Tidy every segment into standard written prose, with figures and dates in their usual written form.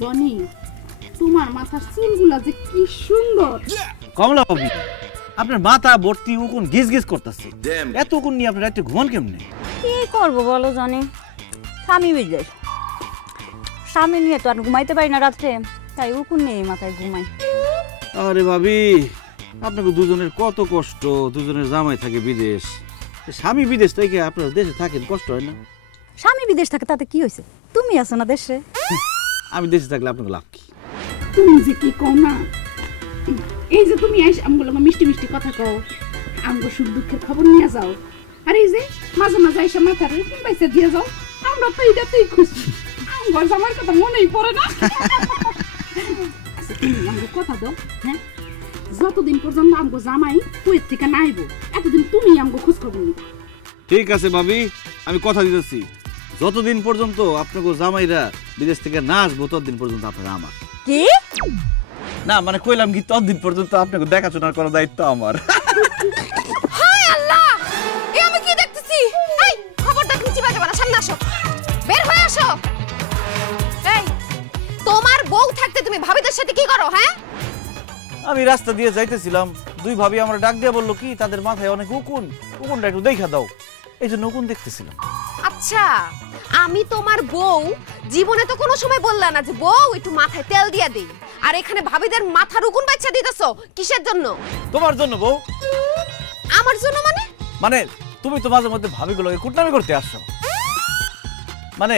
Johnny, তোমার মাথার চুলগুলা যে কি সুন্দর। কমলা ভাবি, আপনার মাথা ভর্তি উকুন গিজ গিজ করতেছে। এত উকুন নিয়ে আপনার রাতে ঘুমান কেমনে? কি করবো বলো জনি, স্বামী বিদেশ, স্বামী নিয়ে তো আর ঘুমাইতে পারি না রাত্রে, তাই উকুন নিয়ে মাথায় ঘুমাই। আরে ভাবি, আপনাকে দুজনের কত কষ্ট, দুজনের জামাই থাকে বিদেশ, স্বামী বিদেশ থেকে আপনার দেশে থাকেন, কষ্ট হয় না? স্বামী বিদেশ থাকে তাতে কি হয়েছে, তুমি আছো না দেশে। আমি দেশে থাকলে আপনাকে লাভ কি? তুমি যে কি কও না, এই যে তুমি আইস আমগুলো মিষ্টি মিষ্টি কথা কও, আমগো সুখ দুঃখের খবর নিয়ে যাও, আর এই যে মাঝে মাঝে আইসা মাথার এরকম পয়সা দিয়ে যাও, আমরা তো এটাতেই খুশি। আমগো জামার কথা মনেই পড়ে না। আচ্ছা তুমি আমগো কথা দাও, হ্যাঁ, যতদিন পর্যন্ত আমগো জামাই কুয়েত থেকে না আইবো এতদিন তুমি আমগো খোঁজ খবর নিবা। ঠিক আছে ভাবি, আমি কথা দিতেছি, যতদিন পর্যন্ত আপনাকে জামাইরা বিদেশ থেকে না আসবো ততদিন পর্যন্ত আপনারা আমার। কি না মানে কইলাম কি, ততদিন পর্যন্ত আপনাকে দেখাশোনা করার দায়িত্ব আমার। হায় আল্লাহ, এ আমি কি দেখতেছি? এই খবরদার নিচে বাজে না, সামনে আসো, বের হয়ে আসো। এই তোমার বউ থাকতে তুমি ভাবিদের সাথে কি করো? হ্যাঁ, আমি রাস্তা দিয়ে যাইতেছিলাম, দুই ভাবি আমার ডাক দিয়ে বললো কি তাদের মাথায় অনেক উকুন, উকুনটা একটু দেখা দাও, এই জন্য উকুন দেখতেছিলাম। আচ্ছা, আমি তোমার বউ, জীবনে তো কোনো সময় বললা না যে বউ একটু মাথায় তেল দিয়ে দেই, আর এখানে ভাবিদের মাথার উকুন বাচ্চা দিতেছো কিসের জন্য? তোমার জন্য বউ। আমার জন্য মানে? মানে তুমি তো মাঝে মধ্যে ভাবিগুলোকে কুটনামি করতে আসো, মানে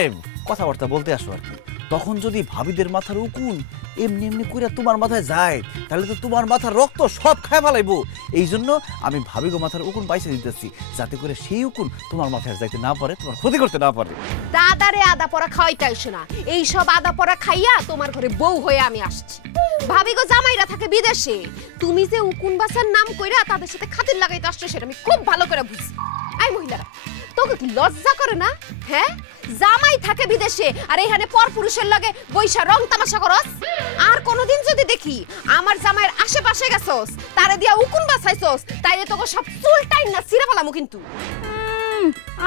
কথাবার্তা বলতে আসো আর কি, তখন যদি ভাবিদের মাথার উকুন এমনি এমনি কইরা তোমার মাথায় যায় তাহলে তো তোমার মাথার রক্ত সব খায় ফেলাইবো। এই জন্য আমি ভাবিগো মাথার উকুন পাইছে দিতেছি, যাতে করে সেই উকুন তোমার মাথায় যাইতে না পারে, তোমার ক্ষতি করতে না পারে। দাদারে আদা পড়া খাওয়াইতে আইসো না, এই সব আদা পড়া খাইয়া তোমার ঘরে বউ হয়ে আমি আসছি। ভাবিগো জামাইরা থাকে বিদেশে, তুমি যে উকুন বাসার নাম কইরা তাদের সাথে খাতির লাগাইতে আসছো সেটা আমি খুব ভালো করে বুঝি। এই মহিলারা, তোকে কি লজ্জা করে না? হ্যাঁ, জামাই থাকে বিদেশে আর এখানে পরপুরুষের লগে বৈশা রং তামাশা করস। আর কোনোদিন যদি দেখি আমার জামাইয়ের আশেপাশে গেছস, তারে দিয়া উকুন বাসাইছস, তাইলে তোকে সব চুল টাইন না ছিঁড়ে ফেলামু কিন্তু।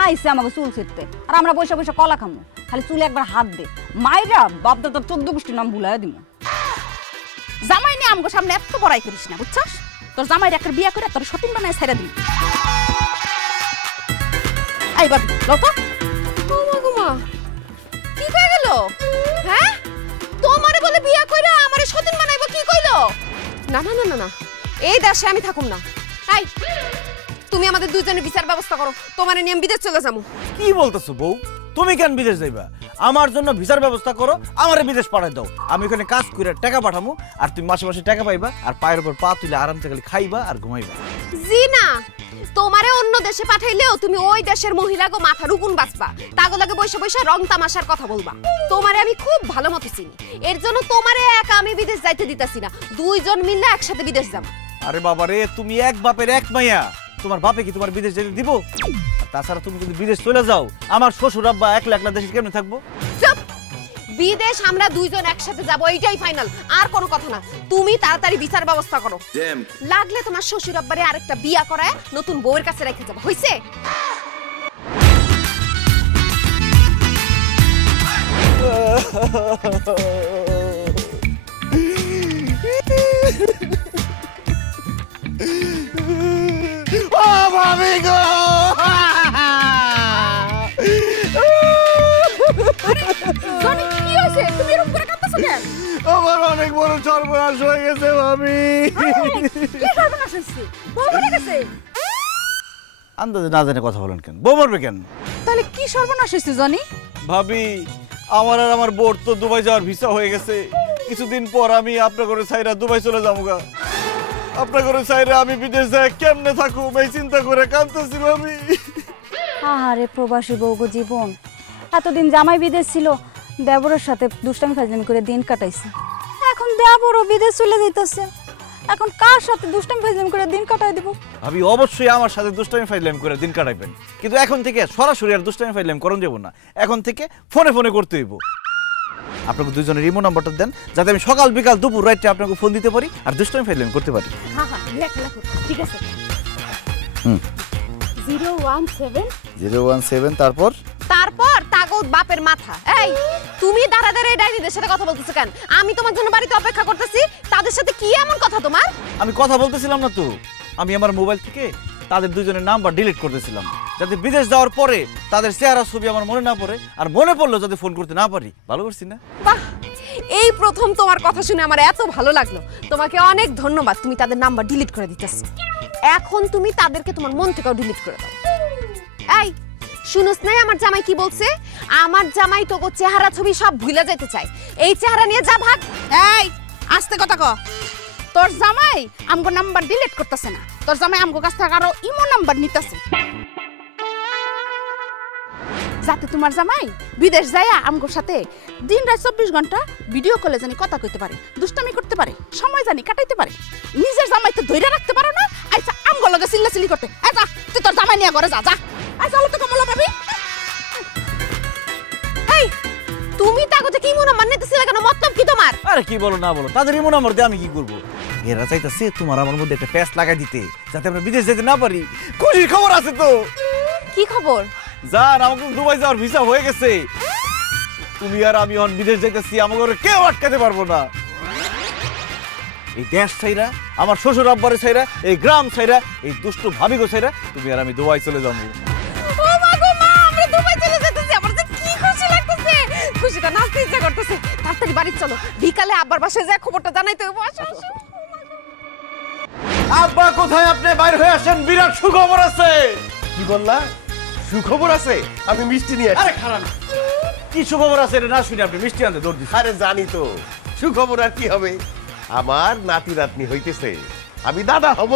আইসে আমাকে চুল ছিঁড়তে, আর আমরা বসে বসে কলা খামু, খালি চুলে একবার হাত দে, মাইরা বাপদা তোর 14 গোষ্ঠীর নাম ভুলাই দিব। জামাই নিয়ে আমগো সামনে এত বড়াই করিস না, বুঝছস? তোর জামাইর একটা বিয়া করে তোর সতীন বানায় ছাইরা দিবি। আই বাবু লতা, ওমা গোমা, কি কই গেল? হ্যাঁ, তোমারে বলে বিয়া কইরা আমারে সতীন বানাইবো কি কইলো? না না না না না, এই দেশে আমি থাকুম না। এই তুমি আমাদের দুইজনের বিচার ব্যবস্থা করো, তোমারে নিয়ে বিদেশ চলে যাবো। কি বলতেছো বউ? তুমি কেন বিদেশ যাইবা? আমার জন্য ভিসার ব্যবস্থা করো, আমারে বিদেশ পাঠাই দাও, আমি ওখানে কাজ করে টাকা পাঠামু, আর তুমি মাসে মাসে টাকা পাইবা, আর পায়ের উপর পা তুলে আরামসে খালি খাইবা আর ঘুমাইবা। জি না, তোমারে অন্য দেশে পাঠাইলেও তুমি ওই দেশের মহিলাগো মাথার উকুন বাঁচবা, তাগো লাগে বৈশা বৈশা রং তামাশার কথা বলবা। তোমারে আমি খুব ভালো মতো চিনি, এর জন্য তোমারে একা আমি বিদেশ যাইতে দিতাছি না, দুইজন মিলে একসাথে বিদেশ যাব। আরে বাবা রে, তুমি এক বাপের এক মাইয়া, তোমার বাপে কি তোমার বিদেশ যেতে দিব? তাছাড়া তুমি যদি বিদেশ চলে যাও, আমার শ্বশুর আব্বা একলা একলা দেশে কেমনে থাকবো? চুপ! বিদেশ আমরা দুইজন একসাথে যাব, এইটাই ফাইনাল, আর কোনো কথা না। তুমি তাড়াতাড়ি বিচার ব্যবস্থা করো, লাগলে তোমার শ্বশুর আব্বারে আরেকটা বিয়া করায় নতুন বউয়ের কাছে রেখে যাবো, হইছে? ও ভাবি গো, জনি কি হইছে? তুমি এরকম করে কাঁদতেছো কেন? আমার অনেক বড় সর্বনাশ হয়ে গেছে ভাবি। কি সর্বনাশ হইছে? বউ মরে গেছে? আন্দাজে না জানে কথা বলেন কেন? বউ মরবে কেন? তাহলে কি সর্বনাশ হইছে জনি? ভাবি, আমার আর আমার বোর তো দুবাই যাওয়ার ভিসা হয়ে গেছে, কিছুদিন পর আমি আপনার ঘরে ছাইরা দুবাই চলে যাবো। আপনার ঘরে ছাইরা আমি বিদেশ যাই কেমনে থাকুম এই চিন্তা করে কাঁদতেছি ভাবি। আহারে প্রবাসী বউগো জীবন, এতদিন জামাই বিদেশ ছিল, দেবরের সাথে দুষ্টামি ফাজলামি করে দিন কাটাইছে, এখন দেবরও বিদেশ চলে যাইতেছে, এখন কার সাথে দুষ্টামি ফাজলামি করে দিন কাটাই দিব? ভাবি অবশ্যই আমার সাথে দুষ্টামি ফাজলামি করে দিন কাটাইবেন, কিন্তু এখন থেকে সরাসরি আর দুষ্টামি ফাজলামি করন যাব না, এখন থেকে ফোনে ফোনে করতে হইব। আপনাকে দুইজনের ইমো নাম্বারটা দেন, যাতে আমি সকাল বিকাল দুপুর রাইতে আপনাকে ফোন দিতে পারি আর দুষ্টামি ফাজলামি করতে পারি। হ্যাঁ হ্যাঁ, লেখো লেখো, ঠিক আছে। 017 017 তারপর তারপর তাগদ বাপের মাথা। এই তুমি দাঁড়া দাঁড়া এই ডাইনিদের সাথে কথা বলতেছো কেন? আমি তোমার জন্য বাড়িতে অপেক্ষা করতেছি, তাদের সাথে কি এমন কথা তোমার? আমি কথা বলতেছিলাম না তো, আমি আমার মোবাইল থেকে তাদের দুজনের নাম্বার ডিলিট করতেছিলাম, যাতে বিদেশ যাওয়ার পরে তাদের চেহারা ছবি আমার মনে না পড়ে, আর মনে পড়লো যাতে ফোন করতে না পারি। ভালো করছি না? বাহ, এই প্রথম তোমার কথা শুনে আমার এত ভালো লাগলো। তোমাকে অনেক ধন্যবাদ, তুমি তাদের নাম্বার ডিলিট করে দিতেছো। এখন তুমি তাদেরকে তোমার মন থেকেও ডিলিট করে দাও। এই শুনোস নাই আমার জামাই কি বলছে? আমার জামাই তোকে চেহারা ছবি সব ভুলে যেতে চায়, এই চেহারা নিয়ে যা ভাগ। এই আস্তে কথা ক। তোর জামাই আমগো নাম্বার ডিলিট করতেছে না, তোর জামাই আমগো কাছ থেকে আরো ইমো নাম্বার নিতেছে, যাতে তোমার জামাই বিদেশ যায়া আমগোর সাথে দিন রাত 24 ঘন্টা ভিডিও কলে জানি কথা কইতে পারে, দুষ্টামি করতে পারে, সময় জানি কাটাইতে পারে। নিজের জামাই তো ধইরা রাখতে পারো না, আচ্ছা আমগো লগে চিল্লাচিল্লি করতে। যা তুই তোর জামাই নিয়ে ঘরে যা। যা চলো তো কমলা ভাবি। এই তুমি তাগতে কি মনে মানতেছিলে কেন? মতলব কি তোমার? আরে কি বলো না বলো, তাদের ইমো নাম্বার দিয়ে আমি কি করবো? এরা চাইতেছে তোমার আমার মধ্যে একটা প্যাচ লাগাই দিতে, যাতে আমরা বিদেশ যেতে না পারি। খুশির খবর আছে তো। কি খবর? জান, আমাকে দুবাই যাওয়ার ভিসা হয়ে গেছে। তুমি আর আমি এখন বিদেশ যাইতেছি, আমাকে কেউ আটকাতে পারবো না। এই দেশ ছাইরা, আমার শ্বশুর আব্বারে ছাইরা, এই গ্রাম ছাইরা, এই দুষ্ট ভাবিগো ছাইরা তুমি আর আমি দুবাই চলে যাবো। ও মা গো মা, আমরা দুবাই চলে যেতেছি। আমার যে কি খুশি লাগতেছে, খুশিটা নাচতে ইচ্ছা করতেছে। তাড়াতাড়ি বাড়ি চলো, বিকালে আব্বার বাসায় যা খবরটা জানাইতে হবে। আসো আসো। আব্বা কোথায়? আপনি বাইরে হয়ে আসেন, বিরাট সুখবর আছে। কি বললা? সুখবর আছে? আমি মিষ্টি নিয়ে আসি। আরে খারাপ, কি সুখবর আছে এটা না শুনে আপনি মিষ্টি আনতে দৌড় দিচ্ছেন? আরে জানি তো, সুখবর আর কি হবে, আমার নাতি নাতনি হইতেছে, আমি দাদা হব।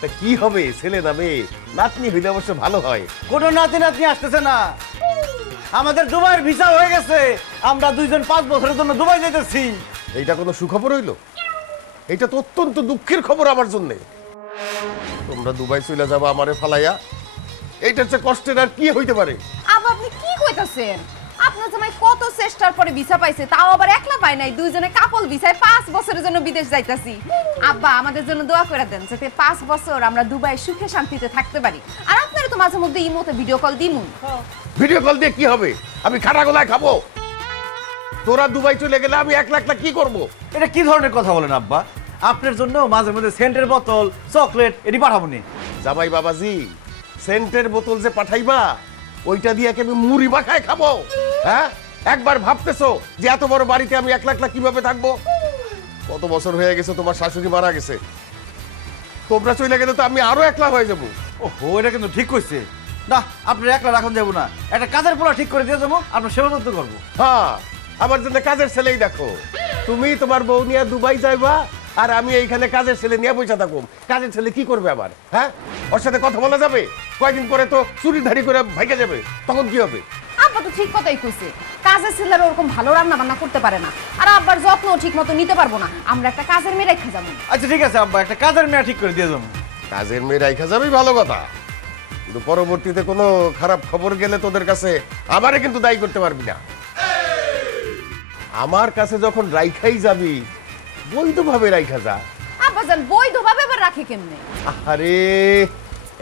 তা কি হবে, ছেলে না মেয়ে? নাতনি হইলে অবশ্য ভালো হয়। কোনো নাতি নাতনি আসতেছে না, আমাদের দুবাইয়ের ভিসা হয়ে গেছে। আমরা দুইজন 5 বছরের জন্য দুবাই যেতেছি। এইটা কোনো সুখবর হইল? এইটা তো অত্যন্ত দুঃখের খবর আমার জন্য। তোমরা দুবাই চলে যাবো আমারে ফালাইয়া, এইটার চেয়ে কষ্টের আর কি হইতে পারে? আব্বা আপনি কি কইতাছেন? আপনার জামাই কত চেষ্টার পরে ভিসা পাইছে, তাও আবার একলা পায় নাই, দুইজনে কাপল ভিসায় 5 বছরের জন্য বিদেশ যাইতাছি। আব্বা আমাদের জন্য দোয়া করে দেন, যাতে 5 বছর আমরা দুবাই সুখে শান্তিতে থাকতে পারি। আর আপনারা তো মাঝে মধ্যে ইমোতে ভিডিও কল দিমু। ভিডিও কল দিয়ে কি হবে? আমি খাটা গলায় খাবো? তোরা দুবাই চলে গেলে আমি একলা একলা কি করব? এটা কি ধরনের কথা বলেন আব্বা? আপনার জন্য মাঝে মধ্যে সেন্টের বোতল, চকলেট এটি পাঠাবো নি। জামাই বাবাজি, সেন্টের বোতল যে পাঠাইবা, ওইটা দিয়ে কি আমি মুড়ি মাখায় খাবো? হ্যাঁ, একবার ভাবতেছো যে এত বড় বাড়িতে আমি একলা একলা কিভাবে থাকবো? কত বছর হয়ে গেছে তোমার শাশুড়ি মারা গেছে, তোমরা চলে গেলে তো আমি আরো একলা হয়ে যাবো। ওহো, এটা কিন্তু ঠিক কইছে না, আপনার একলা রাখুন যাবো না, একটা কাজের পোলা ঠিক করে দিয়ে যাবো, আপনার সেবা যত্ন করবো। হ্যাঁ, আমার জন্য কাজের ছেলেই দেখো। তুমি তোমার বউ নিয়ে দুবাই যাইবা, আর আমি এইখানে কাজের ছেলে নিয়ে বসে থাকুম। কাজের ছেলে কি করবে আবার? হ্যাঁ, ওর সাথে কথা বলা যাবে? কয়েকদিন পরে তো চুরিধারি করে ভাইগে যাবে, তখন কি হবে? আব্বা তো ঠিক কথাই কইছে, কাজের ছেলেরা ওরকম ভালো রান্না বান্না করতে পারে না, আর আব্বার যত্ন ঠিক মতো নিতে পারবো না। আমরা একটা কাজের মেয়ে রেখে যাবো। আচ্ছা ঠিক আছে আব্বা, একটা কাজের মেয়ে ঠিক করে দিয়ে যাবো। কাজের মেয়ে রাইখা যাবেই ভালো কথা, কিন্তু পরবর্তীতে কোনো খারাপ খবর গেলে তোদের কাছে আমারে কিন্তু দায়ী করতে পারবি না। আমার কাছে যখন রাইখাই যাবি, বৈধভাবে রাইখা যা। আব্বা জান বৈধভাবে আবার রাখে কেমনে? আরে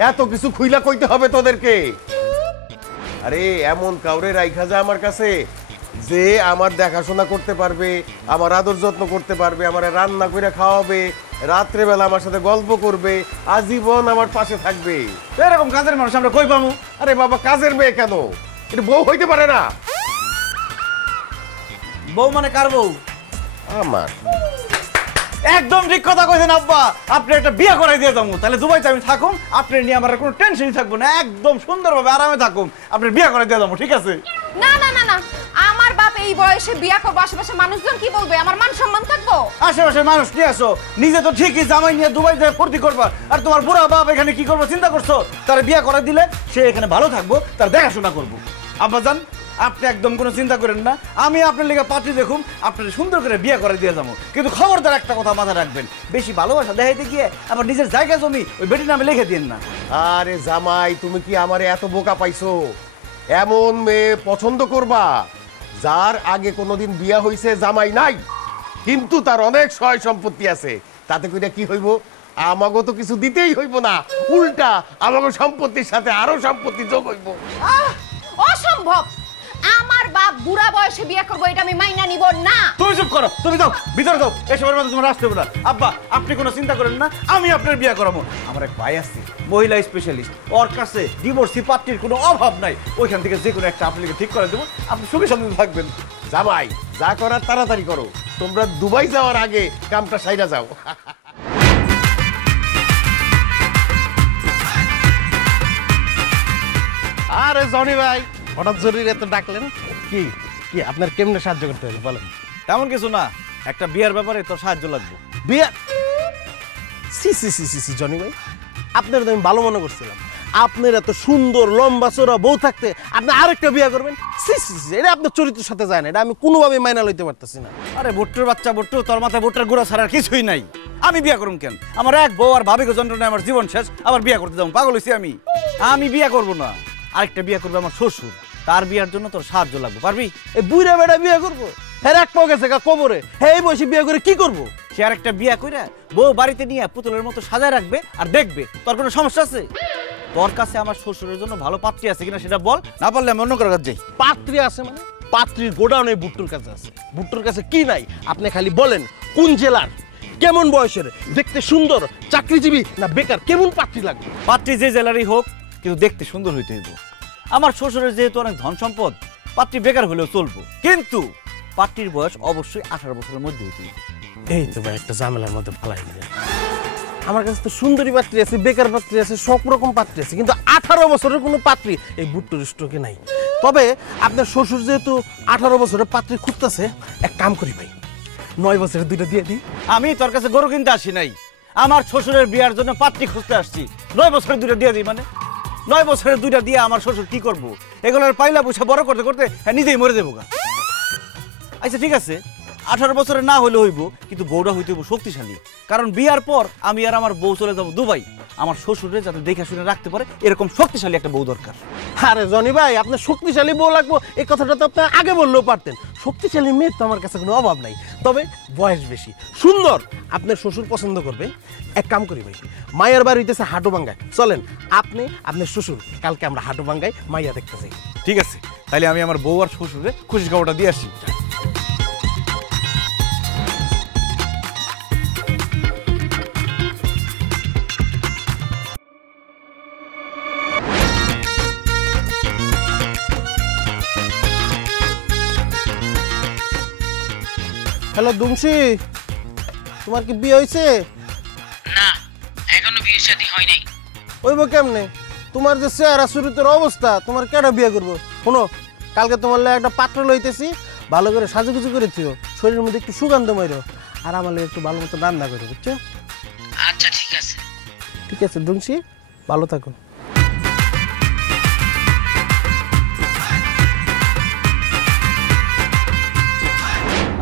এত কিছু খুইলা কইতে হবে তোদেরকে? আরে এমন কাউরে রাইখা যা আমার কাছে, যে আমার দেখাশোনা করতে পারবে, আমার আদর যত্ন করতে পারবে, আমার রান্না করে খাওয়াবে, রাত্রেবেলা আমার সাথে গল্প করবে, আজীবন আমার পাশে থাকবে। এরকম কাজের মানুষ আমরা কই পাবো? আরে বাবা, কাজের মেয়ে কেন? এটা বউ হইতে পারে না? বউ মানে কার বউ? আমার। একদম ঠিক কথা কইছেন আব্বা, আপনি একটা বিয়ে করাই দিয়ে যাবো, তাহলে দুবাইতে আমি থাকুম, আপনি নিয়ে আমার কোনো টেনশনই থাকবো না, একদম সুন্দরভাবে আরামে থাকুম, আপনি বিয়ে করাই দিয়ে যাবো। ঠিক আছে? না না না না, আমার বাপ এই বয়সে বিয়া করবো, আশেপাশে মানুষজন কি বলবে? আমার মান সম্মান থাকবো? আশেপাশে মানুষ নিয়ে আসো, নিজে তো ঠিকই জামাই নিয়ে দুবাই যায় ফুর্তি করবা, আর তোমার বুড়া বাপ এখানে কি করবো চিন্তা করছো? তার বিয়ে করে দিলে সে এখানে ভালো থাকবো, তার দেখাশোনা করবো। আব্বা জান, আপনি একদম কোনো চিন্তা করেন না, আমি আপনার লেগে পাত্রী দেখুম, আপনার সুন্দর করে বিয়ে করে দিয়ে যাবো। কিন্তু খবরদার একটা কথা মাথায় রাখবেন, বেশি ভালোবাসা দেখাইতে গিয়ে আবার নিজের জায়গা জমি ওই বেটির নামে লিখে দিন না। আরে জামাই, তুমি কি আমারে এত বোকা পাইছো? এমন মেয়ে পছন্দ করবা যার আগে কোনোদিন বিয়া হইছে, জামাই নাই, কিন্তু তার অনেক সয় সম্পত্তি আছে। তাতে কইরা কি হইব? আমাকে তো কিছু দিতেই হইব না, উল্টা আমাকে সম্পত্তির সাথে আরো সম্পত্তি যোগ হইব। অসম্ভব, আমার বাপ বুড়া বয়সে বিয়ে করবো এটা আমি মাইনা নিব না। তুমি চুপ করো, তুমি যাও ভিতরে যাও, এসবের মধ্যে তোমার আসতে হবে না। আব্বা আপনি কোনো চিন্তা করেন না, আমি আপনার বিয়ে করাবো। আমার এক ভাই আছে মহিলা স্পেশালিস্ট, ওর কাছে ডিভোর্সি পাত্রীর কোনো অভাব নাই, ওইখান থেকে যে কোনো একটা আপনাকে ঠিক করে দেবো, আপনি সুখে শান্তিতে থাকবেন। জামাই যা করার তাড়াতাড়ি করো, তোমরা দুবাই যাওয়ার আগে কামটা সাইরা যাও। আরে জনি ভাই, হঠাৎ জরুরি এত ডাকলেন? কি কি আপনার কেমনে সাহায্য করতে হবে বলেন। তেমন কিছু না, একটা বিয়ের ব্যাপারে তোর সাহায্য লাগবে। বিয়ে? সি সি সি সি সি জনি ভাই, আপনার তো আমি ভালো মনে করছিলাম। আপনার এত সুন্দর লম্বা চোরা বউ থাকতে আপনি আরেকটা বিয়ে করবেন? সি সি সি, এটা আপনার চরিত্রের সাথে যায় না, এটা আমি কোনোভাবে মাইনা লইতে পারতেছি না। আরে ভুট্টুর বাচ্চা ভুট্টু, তোর মাথায় ভুট্টার গুঁড়া ছাড়ার কিছুই নাই। আমি বিয়ে করুন কেন? আমার এক বউ আর ভাবিকে যন্ত্রণায় আমার জীবন শেষ, আবার বিয়ে করতে যাবো? পাগল হইছি আমি? আমি বিয়ে করবো না, আরেকটা বিয়ে করবে আমার শ্বশুর, তার বিয়ের জন্য তোর সাহায্য লাগবে, পারবি? এই বুড়া বেড়া বিয়ে করবো? হ্যাঁ এক পাও গেছে কবরে, হ্যাঁ এই বয়সে বিয়ে করে কি করবো? সে আরেকটা বিয়ে করে বউ বাড়িতে নিয়ে পুতুলের মতো সাজায় রাখবে আর দেখবে। তোর কোনো সমস্যা আছে? তোর কাছে আমার শ্বশুরের জন্য ভালো পাত্রী আছে কিনা সেটা বল, না পারলে আমি অন্য কারো কাছে যাই। পাত্রী আছে মানে? পাত্রীর গোডাউন এই ভুট্টুর কাছে আছে। ভুট্টুর কাছে কি নাই আপনি খালি বলেন, কোন জেলার, কেমন বয়সের, দেখতে সুন্দর, চাকরিজীবী না বেকার, কেমন পাত্রী লাগবে? পাত্রী যে জেলারই হোক, কিন্তু দেখতে সুন্দর হইতে হইব। আমার শ্বশুরের যেহেতু অনেক ধন সম্পদ, পাত্রী বেকার হলেও চলবো, কিন্তু পাত্রীর বয়স অবশ্যই 18 বছরের মধ্যে হইতে হইব। এই তো ভাই একটা ঝামেলার মধ্যে ফালাই দিলেন। আমার কাছে তো সুন্দরী পাত্রী আছে, বেকার পাত্রী আছে, সব রকম পাত্রী আছে, কিন্তু 18 বছরের কোনো পাত্রী এই ভুট্টুর স্টকে নাই। তবে আপনার শ্বশুর যেহেতু 18 বছরের পাত্রী খুঁজতেছে, এক কাম করি ভাই, 9 বছরের দুইটা দিয়ে দিই। আমি তোর কাছে গরু কিনতে আসি নাই, আমার শ্বশুরের বিয়ার জন্য পাত্রী খুঁজতে আসছি। 9 বছরের দুইটা দিয়ে দিই মানে? 9 বছরের দুইটা দিয়ে আমার শ্বশুর কি করবো? এগুলোর পাইলা পুষা বড় করতে করতে নিজেই মরে দেবো গা। আচ্ছা ঠিক আছে, 18 বছরের না হলে হইব, কিন্তু বউটা হইতে হইব শক্তিশালী। কারণ বিয়ার পর আমি আর আমার বউ চলে যাবো দুবাই, আমার শ্বশুরে যাতে দেখে শুনে রাখতে পারে এরকম শক্তিশালী একটা বউ দরকার। আরে জনি ভাই, আপনার শক্তিশালী বউ লাগবো এই কথাটা তো আপনি আগে বললেও পারতেন। শক্তিশালী মেয়ের তো আমার কাছে কোনো অভাব নাই, তবে বয়স বেশি, সুন্দর, আপনার শ্বশুর পছন্দ করবে। এক কাম করি ভাই, মায়ের বাড়ি হইতেছে হাটুভাঙ্গায়, চলেন আপনি আপনার শ্বশুর কালকে আমরা হাটুভাঙ্গায় মাইয়া দেখতে যাই। ঠিক আছে, তাহলে আমি আমার বউ আর শ্বশুরে খুশি খবরটা দিয়ে আসি। হ্যালো দুমসি, তোমার কি বিয়ে হয়েছে? না, এখনো বিয়ে শাদী হয় নাই। হইব কেমনে? তোমার যে চেহারা চরিত্রের অবস্থা, তোমার কেডা বিয়ে করবো? শোনো, কালকে তোমার লাগে একটা পাত্র লইতেছি, ভালো করে সাজুগুজু করে দিও, শরীরের মধ্যে একটু সুগন্ধ মাইরো, আর আমার লাগে একটু ভালো মতো রান্না করে, বুঝছো? আচ্ছা ঠিক আছে। ঠিক আছে দুমসি, ভালো থাকো।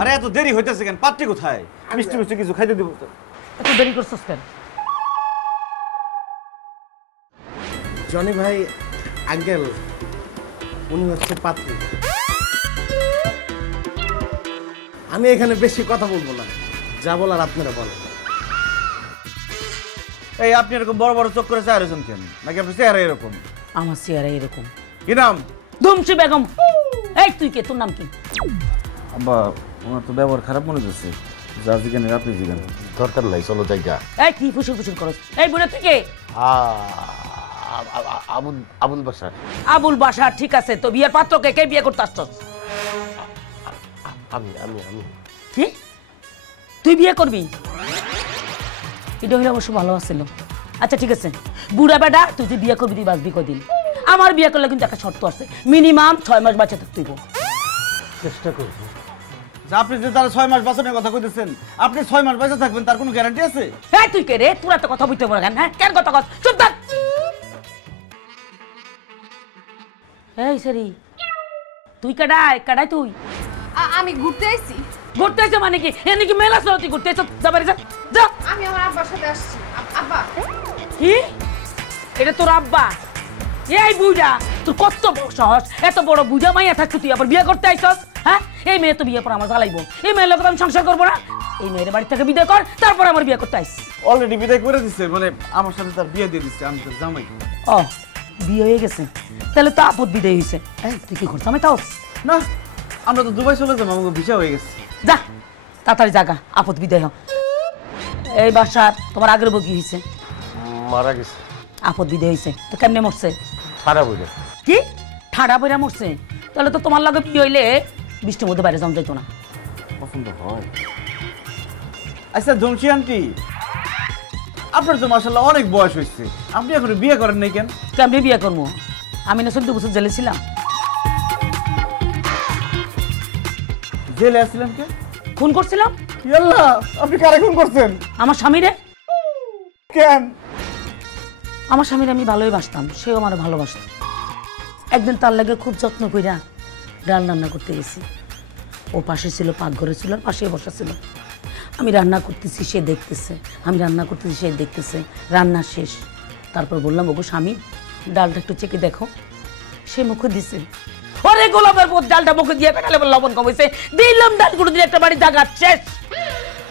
আরে এত দেরি হইতেছে কেন? পাত্রী কোথায়? মিষ্টি মিষ্টি কিছু খাইতে দিব তো। এত দেরি করছস কেন? জনি ভাই, আঙ্কেল উনি হচ্ছে পাত্রী। আমি এখানে বেশি কথা বলবো না, যা বলার আপনারা বলেন। এই আপনি এরকম বড় বড় চোখ করে চেহারা কেন? নাকি আপনি চেহারা এরকম? আমার চেহারা এরকম। কি নাম? দুমসি বেগম। এই তুই কে? তোর নাম কি? আব্বা, ওনার তো ব্যবহার খারাপ মনে হচ্ছে, যা জিজ্ঞাসা আপনি জিজ্ঞাসা। দরকার নাই, চলো জায়গা। এই কি ফুসুর ফুসুর করস? এই বুড়া তুই কে? আবুল বাসার। আবুল বাসার, ঠিক আছে। তো বিয়ের পাত্রকে কে বিয়ে করতে আসছস? আমি আমি আমি কি তুই বিয়ে করবি? এটা হলে অবশ্য ভালো আছিল। আচ্ছা ঠিক আছে, বুড়া বেটা, তুই যে বিয়ে করবি তুই বাঁচবি কদিন? আমার বিয়ে করলে কিন্তু একটা শর্ত আছে, মিনিমাম 6 মাস বাঁচে থাকতে হইব। চেষ্টা করবো। আপনি যে তারা 6 মাস বাঁচানোর কথা কইতেছেন, আপনি 6 মাস বেঁচে থাকবেন তার কোনো গ্যারান্টি আছে? এই তুই কে রে? তোর এত কথা বলতে পারো কেন? হ্যাঁ, কেন কথা কস? চুপ থাক। এই সরি, তুই কাডাই কাডাই তুই? আমি ঘুরতে আইছি। ঘুরতে এসে মানে কি? এনে কি মেলা চলো? তুই ঘুরতে এসে যা বাড়ি যা যা। আমি আমার আব্বার সাথে আসছি। আব্বা, কি? এটা তোর আব্বা? এই বুইড়া, তোর কত বড় সাহস! এত বড় বুঝা মাইয়া থাকতো তুই আবার বিয়ে করতে আইছস? হ্যাঁ, এই মেয়ে তো বিয়ে পর আমার জ্বালাইবো। এই মেয়ের লোক আমি সংসার করবো না। এই মেয়ের বাড়ি থেকে বিদায় কর, তারপর আমার বিয়ে করতে আইস। অলরেডি বিদায় করে দিচ্ছে, মানে আমার সাথে তার বিয়ে দিয়ে দিচ্ছে, আমি তার জামাই। ও বিয়ে হয়ে গেছে, তাহলে তো আপদ বিদায় হয়েছে। এই তুই কি করছ? আমি তাও না, আমরা তো দুবাই চলে যাবো, আমাকে ভিসা হয়ে গেছে। যা তাড়াতাড়ি জাগা, আপদ বিদায় হ। এই বাসার তোমার আগের বউ কি হয়েছে? মারা গেছে। আপদ বিদায় হয়েছে তো কেমনে মরছে? খারাপ হইলে কি ঠাডা পইরা মরছে? তাহলে তো তোমার লগে বিয়ে হইলে বৃষ্টির মধ্যে বাইরে যাওয়া যাইতো না। পছন্দ হয়। আচ্ছা ধুমসি আন্টি, আপনার তো মাশাআল্লাহ অনেক বয়স হয়েছে, আপনি এখন বিয়ে করেন নাই কেন? কেমনি বিয়ে করবো? আমি না 14 বছর জেলে ছিলাম। জেলে আসছিলেন কেন? খুন করছিলাম। ইয়াল্লাহ, আপনি কারে খুন করছেন? আমার স্বামীরে। কেন? আমার স্বামীর আমি ভালোই বাসতাম, সেও আমার ভালোবাসত। একদিন তার লাগে খুব যত্ন কইরা ডাল রান্না করতে গেছি। ও পাশে ছিল, পাকঘরে ছিল, আর পাশে বসা ছিল। আমি রান্না করতেছি, সে দেখতেছে, আমি রান্না করতেছি, সে দেখতেছে। রান্না শেষ, তারপর বললাম ওগো স্বামী, ডালটা একটু চেকে দেখো। সে মুখে দিছে, ওরে গোলাপের পর ডালটা মুখে দিয়ে পেটালে লবণ কমেছে। দিলাম ডাল গুঁড়ো দিয়ে একটা বাড়ি জায়গা শেষ।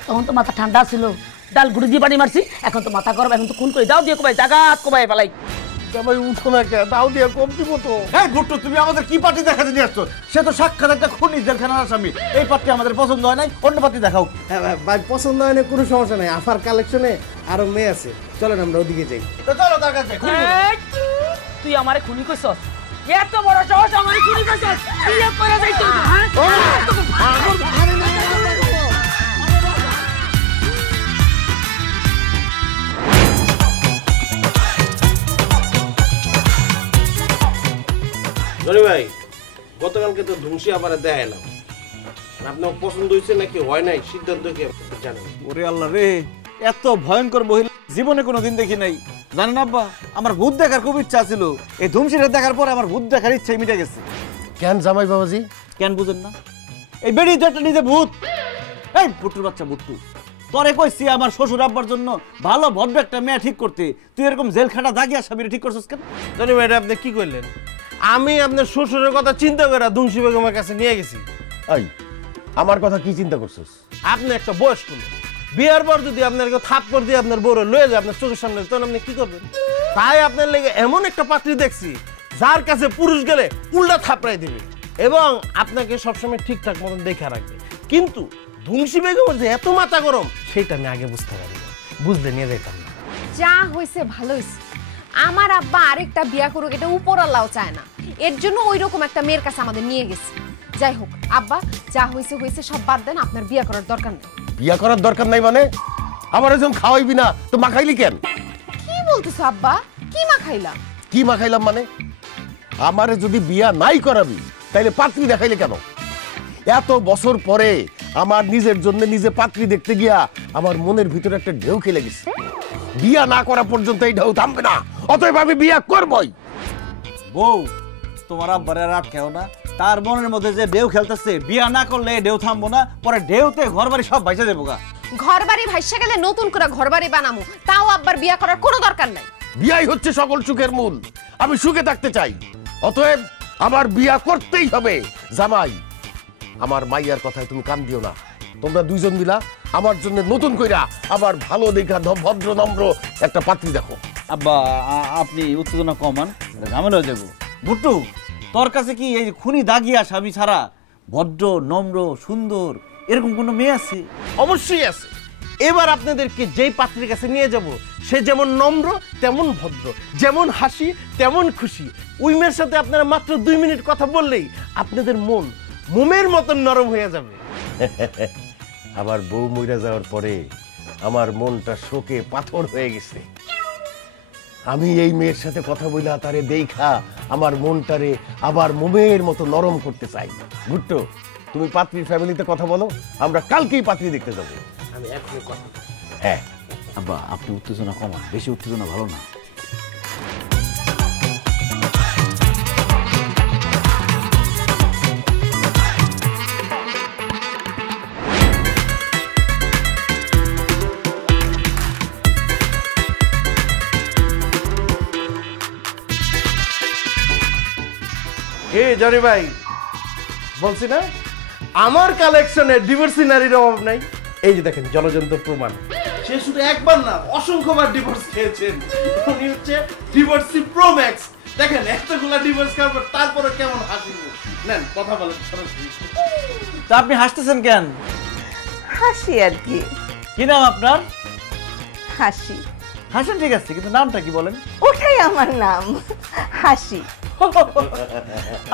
তখন তো মাথা ঠান্ডা ছিল, ডাল গুঁড়ো দিয়ে বাড়ি মারছি। এখন তো মাথা গরম, এখন তো খুন করে দাও দিয়ে কমাই জায়গা কমাই ফেলাই। জামাই উঠো না কে, দাও দিয়ে কম দিব তো। হ্যাঁ ভুট্টো, তুমি আমাদের কি পার্টি দেখাতে নিয়ে আসছো? সে তো সাক্ষাৎ একটা খুনি, জেলখানার আসামি। এই পার্টি আমাদের পছন্দ হয় নাই, অন্য পার্টি দেখাও। হ্যাঁ ভাই, পছন্দ হয় না কোনো সমস্যা নাই, আফার কালেকশনে আরো মেয়ে আছে, চলেন আমরা ওদিকে যাই। তো চলো তার কাছে। এই, তুই আমারে খুনি কইছস? এত বড় সাহস আমারে খুনি কইছস? বিয়ে করে যাই তুই, হ্যাঁ? জনি ভাই, গতকালকে তো ধুমসি আবার দেখাইলাম, আপনার পছন্দ হয়েছে নাকি হয় নাই সিদ্ধান্ত কি জানেন? ওরে আল্লাহ রে, এত ভয়ঙ্কর মহিলা জীবনে কোনোদিন দেখি নাই। জানেন আব্বা, আমার ভূত দেখার খুব ইচ্ছা ছিল। এই ধুমসিটা দেখার পরে আমার ভূত দেখার ইচ্ছাই মিটে গেছে। কেন জামাই বাবাজি? কেন বুঝেন না? এই বেড়ি তো একটা নিজে ভূত। এই ভুট্টুর বাচ্চা ভুট্টু, তোরে কইছি আমার শ্বশুর আব্বার জন্য ভালো ভদ্র একটা মেয়ে ঠিক করতে, তুই এরকম জেলখানা দাগিয়া স্বামীরে ঠিক করছিস কেন? জনি ভাই, এটা আপনি কি করলেন? আমি আপনার শ্বশুরের কথা চিন্তা করে ধুমসি বেগমের কাছে নিয়ে গেছি। এই আমার কথা কি চিন্তা করছিস? আপনি একটা বয়স্ক লোক, বিয়ার পর যদি আপনার কেউ থাপ্পড় দিয়ে আপনার বড় লয়ে যায় আপনার চোখের সামনে, তখন আপনি কি করবেন? তাই আপনার লেগে এমন একটা পাত্রী দেখছি যার কাছে পুরুষ গেলে উল্টা থাপড়াই দিবে এবং আপনাকে সবসময় ঠিকঠাক মতন দেখে রাখবে। কিন্তু ধুমসি বেগমের যে এত মাথা গরম, সেটা আমি আগে বুঝতে পারি না, বুঝলে নিয়ে যেতাম না। যা হয়েছে ভালো হয়েছে। আমার আব্বা আরেকটা বিয়া করুক, এটা উপরাল্লাও চায় না। এর জন্য ওই রকম একটা মেয়ের কাছে আমাদের নিয়ে গেছে। যাই হোক আব্বা, যা হয়েছে হয়েছে, সব বাদ দেন, আপনার বিয়া করার দরকার নেই। বিয়া করার দরকার নাই মানে? আমার একজন খাওয়াইবি না তো মাখাইলি কেন? কি বলতেছো আব্বা? কি মা খাইলাম? কি মাখাইলাম মানে? আমারে যদি বিয়া নাই করাবি তাইলে পাত্রী দেখাইলে কেন? এত বছর পরে আমার নিজের জন্য নিজে পাত্রী দেখতে গিয়া আমার মনের ভিতরে একটা ঢেউ খেলে গেছে। বিয়া না করা পর্যন্ত এই ঢেউ থামবে না, অতএব আমি বিয়া করবই। বউ, তোমার আব্বারে আর আটকেও না। তার মনের মধ্যে যে ঢেউ খেলতেছে, বিয়া না করলে ঢেউ থামবো না, পরে ঢেউতে ঘর বাড়ি সব ভাইসা দেবো গা। ঘর বাড়ি ভাইসা গেলে নতুন করে ঘর বাড়ি বানামু, তাও আব্বার বিয়া করার কোনো দরকার নাই। বিয়াই হচ্ছে সকল সুখের মূল। আমি সুখে থাকতে চাই, অতএব আমার বিয়া করতেই হবে। জামাই, আমার মাইয়ার কথায় তুমি কান দিও না। তোমরা দুইজন মিলা আমার জন্য নতুন কইরা আবার ভালো দেখা ভদ্র নম্র একটা পাত্রী দেখো। আব্বা, আপনি উত্তেজনা কমান, ঝামেলা হয়ে যাবো। ভুট্টু, তোর কাছে কি এই খুনি দাগিয়া স্বামী ছাড়া ভদ্র নম্র সুন্দর এরকম কোনো মেয়ে আছে? অবশ্যই আছে। এবার আপনাদেরকে যেই পাত্রীর কাছে নিয়ে যাব, সে যেমন নম্র তেমন ভদ্র, যেমন হাসি তেমন খুশি। ওই মেয়ের সাথে আপনারা মাত্র 2 মিনিট কথা বললেই আপনাদের মন মোমের মতন নরম হয়ে যাবে। আমার বউ মইরা যাওয়ার পরে আমার মনটা শোকে পাথর হয়ে গেছে। আমি এই মেয়ের সাথে কথা বইলা তারে দেখা আমার মনটারে আবার মোমের মতো নরম করতে চাই। ভুট্টো, তুমি পাত্রীর ফ্যামিলিতে কথা বলো, আমরা কালকেই পাত্রী দেখতে যাবো। আমি এখনই কথা হ্যাঁ আব্বা, আপনি উত্তেজনা কমান, বেশি উত্তেজনা ভালো না। জনি ভাই, বলছি না আমার কালেকশনে ডিভোর্সি নারীর অভাব নাই। এই যে দেখেন জলজন্ত প্রমাণ। সে সে শুধু একবার না অসংখ্যবার ডিভোর্স খেয়েছেন। উনি হচ্ছে ডিভোর্সি প্রো ম্যাক্স। দেখেন এতগুলা ডিভোর্স খাওয়ার পর তারপরে কেমন হাসিব। নেন কথা বলেন সরাসরি। তা আপনি হাসতেছেন কেন? হাসি আর কি। কি নাম আপনার? হাসি। হাসেন ঠিক আছে, কিন্তু নামটা কি বলেন? ওটাই আমার নাম, হাসি।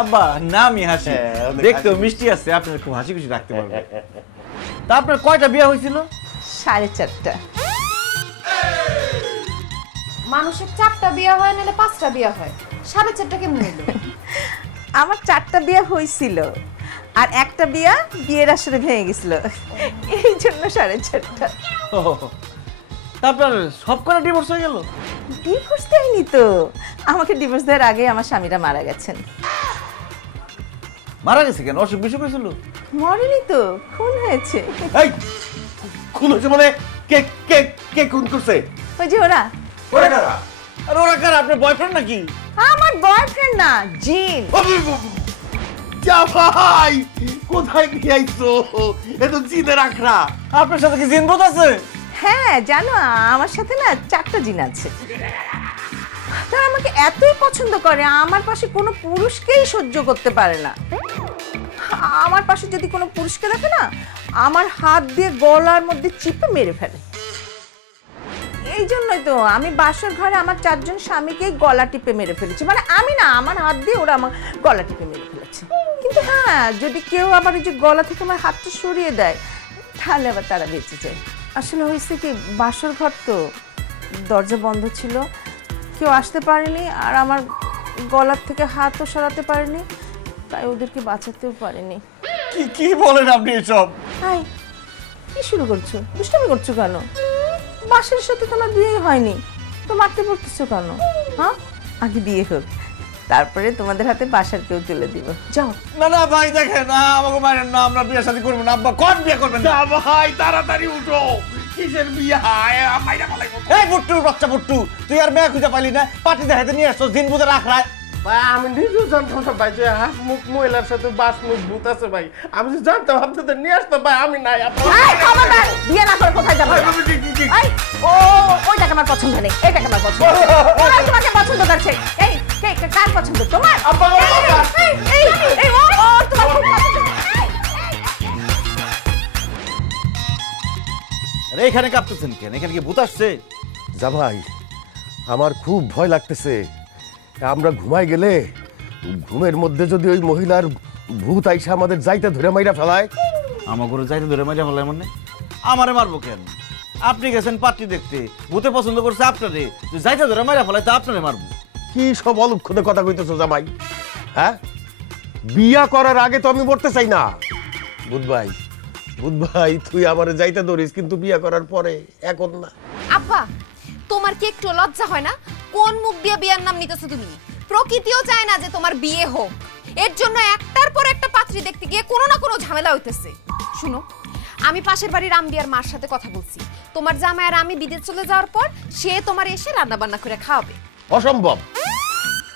আব্বা নামই হাসি, হ্যাঁ, অনেক দেখতেও হাসি। মিষ্টি আছে, আপনার খুব হাসি খুশি রাখতে পারবে। তা আপনার কয়টা বিয়ে হয়েছিল? 4.5টা। মানুষের 4টা বিয়ে হয় নাহলে 5টা বিয়ে হয়, 4.5টা কেমন হলো? আমার 4টা বিয়ে হয়েছিল, আর একটা বিয়ের আসরে ভেঙে গেছিল, এই জন্য 4.5টা। তা আপনার সব কটা ডিভোর্স হয়ে গেল? ডিভোর্স দেয়নি তো, আমাকে ডিভোর্স দেওয়ার আগে আমার স্বামীরা মারা গেছেন। মারা গেছে কেন? অসুখ বিসুখ হয়েছিল? মরেনি তো, খুন হয়েছে। এই খুন হয়েছে মানে কে কে কে খুন করছে? ওই যে ওরা। ওরা কারা? আর ওরা কার? আপনার বয়ফ্রেন্ড নাকি? আমার বয়ফ্রেন্ড না, জিন। জামাই কোথায় নিয়ে আইছো? এ তো জিনের আখড়া। আপনার সাথে কি জিনবোধ আছে? হ্যাঁ জানো, আমার সাথে না 4টা জিন আছে। তারা আমাকে এতই পছন্দ করে, আমার পাশে কোনো পুরুষকেই সহ্য করতে পারে না। আমার পাশে যদি কোনো পুরুষকে দেখে না, আমার হাত দিয়ে গলার মধ্যে চিপে মেরে ফেলে। এই জন্যই তো আমি বাসর ঘরে আমার 4জন স্বামীকেই গলা টিপে মেরে ফেলেছি। মানে আমি না, আমার হাত দিয়ে ওরা আমার গলা টিপে মেরে ফেলেছে। কিন্তু হ্যাঁ, যদি কেউ আবার এই যে গলা থেকে আমার হাতটা সরিয়ে দেয়, তাহলে আবার তারা বেঁচে যায়। আসলে হয়েছে কি, বাসর ঘর তো দরজা বন্ধ ছিল, কেউ আসতে পারেনি, আর আমার গলার থেকে হাতও সরাতে পারেনি, তাই ওদেরকে বাঁচাতেও পারেনি। কি কি বলেন আপনি এসব? হাই, কি শুরু করছো? দুষ্টামি করছো কেন? বাসের সাথে তোমার বিয়ে হয়নি, তো মারতে পড়তেছো কেন? হ্যাঁ, আগে বিয়ে হোক, তারপরে তোমাদের হাতে বাসার কেউ তুলে দিব। যাও। না না ভাই দেখেন, না আমাকে মারেন না, আমরা বিয়ে শাদী করবো না। আব্বা কোন বিয়ে করবেন না? জামাই তাড়াতাড়ি উঠো, কিসের বিয়া? মাইরা ফেলাইবো। এই বুট্টু, বাচ্চা বুট্টু, তুই আর মেয়ে খুঁজে পাইলি না? পার্টি দেখাতে নিয়ে আসছো, দিন বুঝে রাখরায়। ভাই আমি নিজেও জানতাম না ভাই যে হাঁস মুখ মহিলার সাথে বাস মুখ ভূত আছে ভাই। আমি যে জানতাম আপনাদের নিয়ে আসতাম ভাই, আমি নাই। এই, খবরদার! বিয়ে না করে কোথায় যাবো? এই, ওইটাকে আমার পছন্দ নেই, এটাকে আমার পছন্দ। ওরাই তোমাকে পছন্দ করছে। এই, কার পছন্দ? তোমার? এই, ও তোমার খুব পছন্দ। আরে এখানে কাঁপতেছেন কেন? এখানে কি ভূত আসছে? জামাই আমার খুব ভয় লাগতেছে। আমরা ঘুমাই গেলে ঘুমের মধ্যে যদি ওই মহিলার ভূত আইসা আমাদের যাইতে ধরে মাইরা ফেলায়। আমার ঘরে যাইতে ধরে মাইরা ফেলায় মনে? আমারে মারবো কেন? আপনি গেছেন পার্টি দেখতে, ভূতে পছন্দ করছে আপনারে, যাইতে ধরে মাইরা ফেলায় তো আপনারে মারবো। কি সব অলক্ষণে কথা কইতেছো জামাই? হ্যাঁ, বিয়া করার আগে তো আমি মরতে চাই না। বুধ ভাই তুই আমারে যাইতে ধরিস, কিন্তু বিয়া করার পরে এখন না। আব্বা, তোমার কি একটু লজ্জা হয় না? কোন মুখ দিয়ে বিয়ের নাম নিতেছো তুমি? প্রকৃতিও চায় না যে তোমার বিয়ে হোক, এর জন্য একটার পর একটা পাত্রী দেখতে গিয়ে কোনো না কোনো ঝামেলা হইতেছে। শুনো, আমি পাশের বাড়ির রামবিয়ার মার সাথে কথা বলছি, তোমার জামাই আর আমি বিদেশ চলে যাওয়ার পর সে তোমার এসে রান্না বান্না করে খাওয়াবে। অসম্ভব।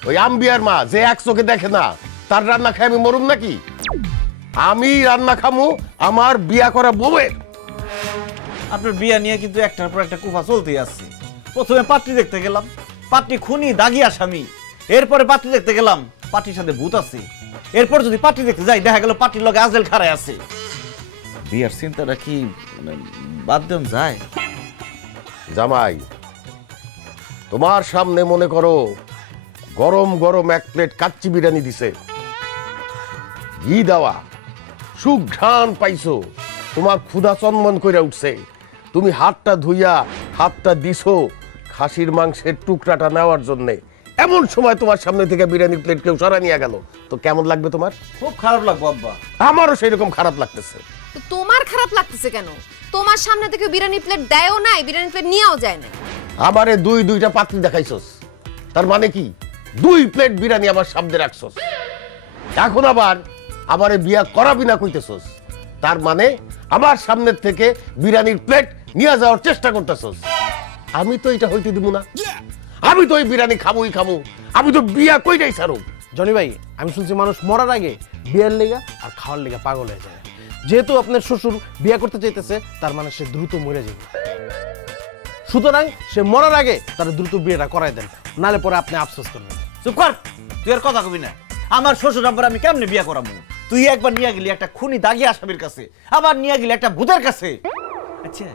ওই আম্বিয়ার মা যে এক চোখে দেখে না, তার রান্না খাই আমি মরুম নাকি? আমি রান্না খামু আমার বিয়া করা বউয়ের। আপনার বিয়া নিয়ে কিন্তু একটার পর একটা কুফা চলতেই আসছে। প্রথমে পাত্রী দেখতে গেলাম, পাত্রী খুনি দাগি আসামি। এরপরে পাত্রী দেখতে গেলাম, পাত্রীর সাথে ভূত আছে। এরপর যদি পাত্রী দেখতে যাই, দেখা গেল পাত্রীর লগে আজেল খাড়ায় আছে। বিয়ার চিন্তাটা কি মানে বাদ দেন যায়? জামাই তোমার সামনে মনে করো গরম গরম এক প্লেট কাচ্চি বিরিয়ানি দিছে, ঘি দেওয়া, সুঘ্রাণ পাইছো, তোমার ক্ষুধা চনমন করে উঠছে, তুমি হাতটা ধুইয়া হাতটা দিছো খাসির মাংসের টুকরাটা নেওয়ার জন্য। এমন সময় তোমার সামনে থেকে বিরিয়ানির প্লেট কেউ সরা নিয়ে গেল, তো কেমন লাগবে তোমার? খুব খারাপ লাগবে আব্বা। আমারও সেই রকম খারাপ লাগতেছে। তো তোমার খারাপ লাগতেছে কেন? তোমার সামনে থেকে বিরিয়ানি প্লেট দেয়ও নাই, বিরিয়ানি প্লেট নিয়েও যায় না। আমারে দুইটা পাত্রী দেখাইছস, তার মানে কি 2 প্লেট বিরিয়ানি আমার সামনে রাখছস। এখন আবার আমারে বিয়া করাবি না কইতেছস, তার মানে আমার সামনের থেকে বিরিয়ানির প্লেট নিয়ে যাওয়ার চেষ্টা করতেছস। আমি তো এটা হইতে দিব না, আমি তো ওই বিরিয়ানি খামুই খামু, আমি তো বিয়া কইরাই ছাড়ব। জনি ভাই, আমি শুনছি মানুষ মরার আগে বিয়ের লেগা আর খাওয়ার লেগা পাগল হয়ে যায়। যেহেতু আপনার শ্বশুর বিয়ে করতে চাইতেছে, তার মানে সে দ্রুত মরে যাবে। সুতরাং সে মরার আগে তার দ্রুত বিয়েটা করাই দেন, নালে পরে আপনি আফসোস করবেন। চুপ কর, তুই আর কথা কবি না। আমার শ্বশুর আব্বার আমি কেমনে বিয়া করাবো? তুই একবার নিয়ে গেলি একটা খুনি দাগি আসামির কাছে, আবার নিয়ে গেলি একটা ভূতের কাছে। আচ্ছা,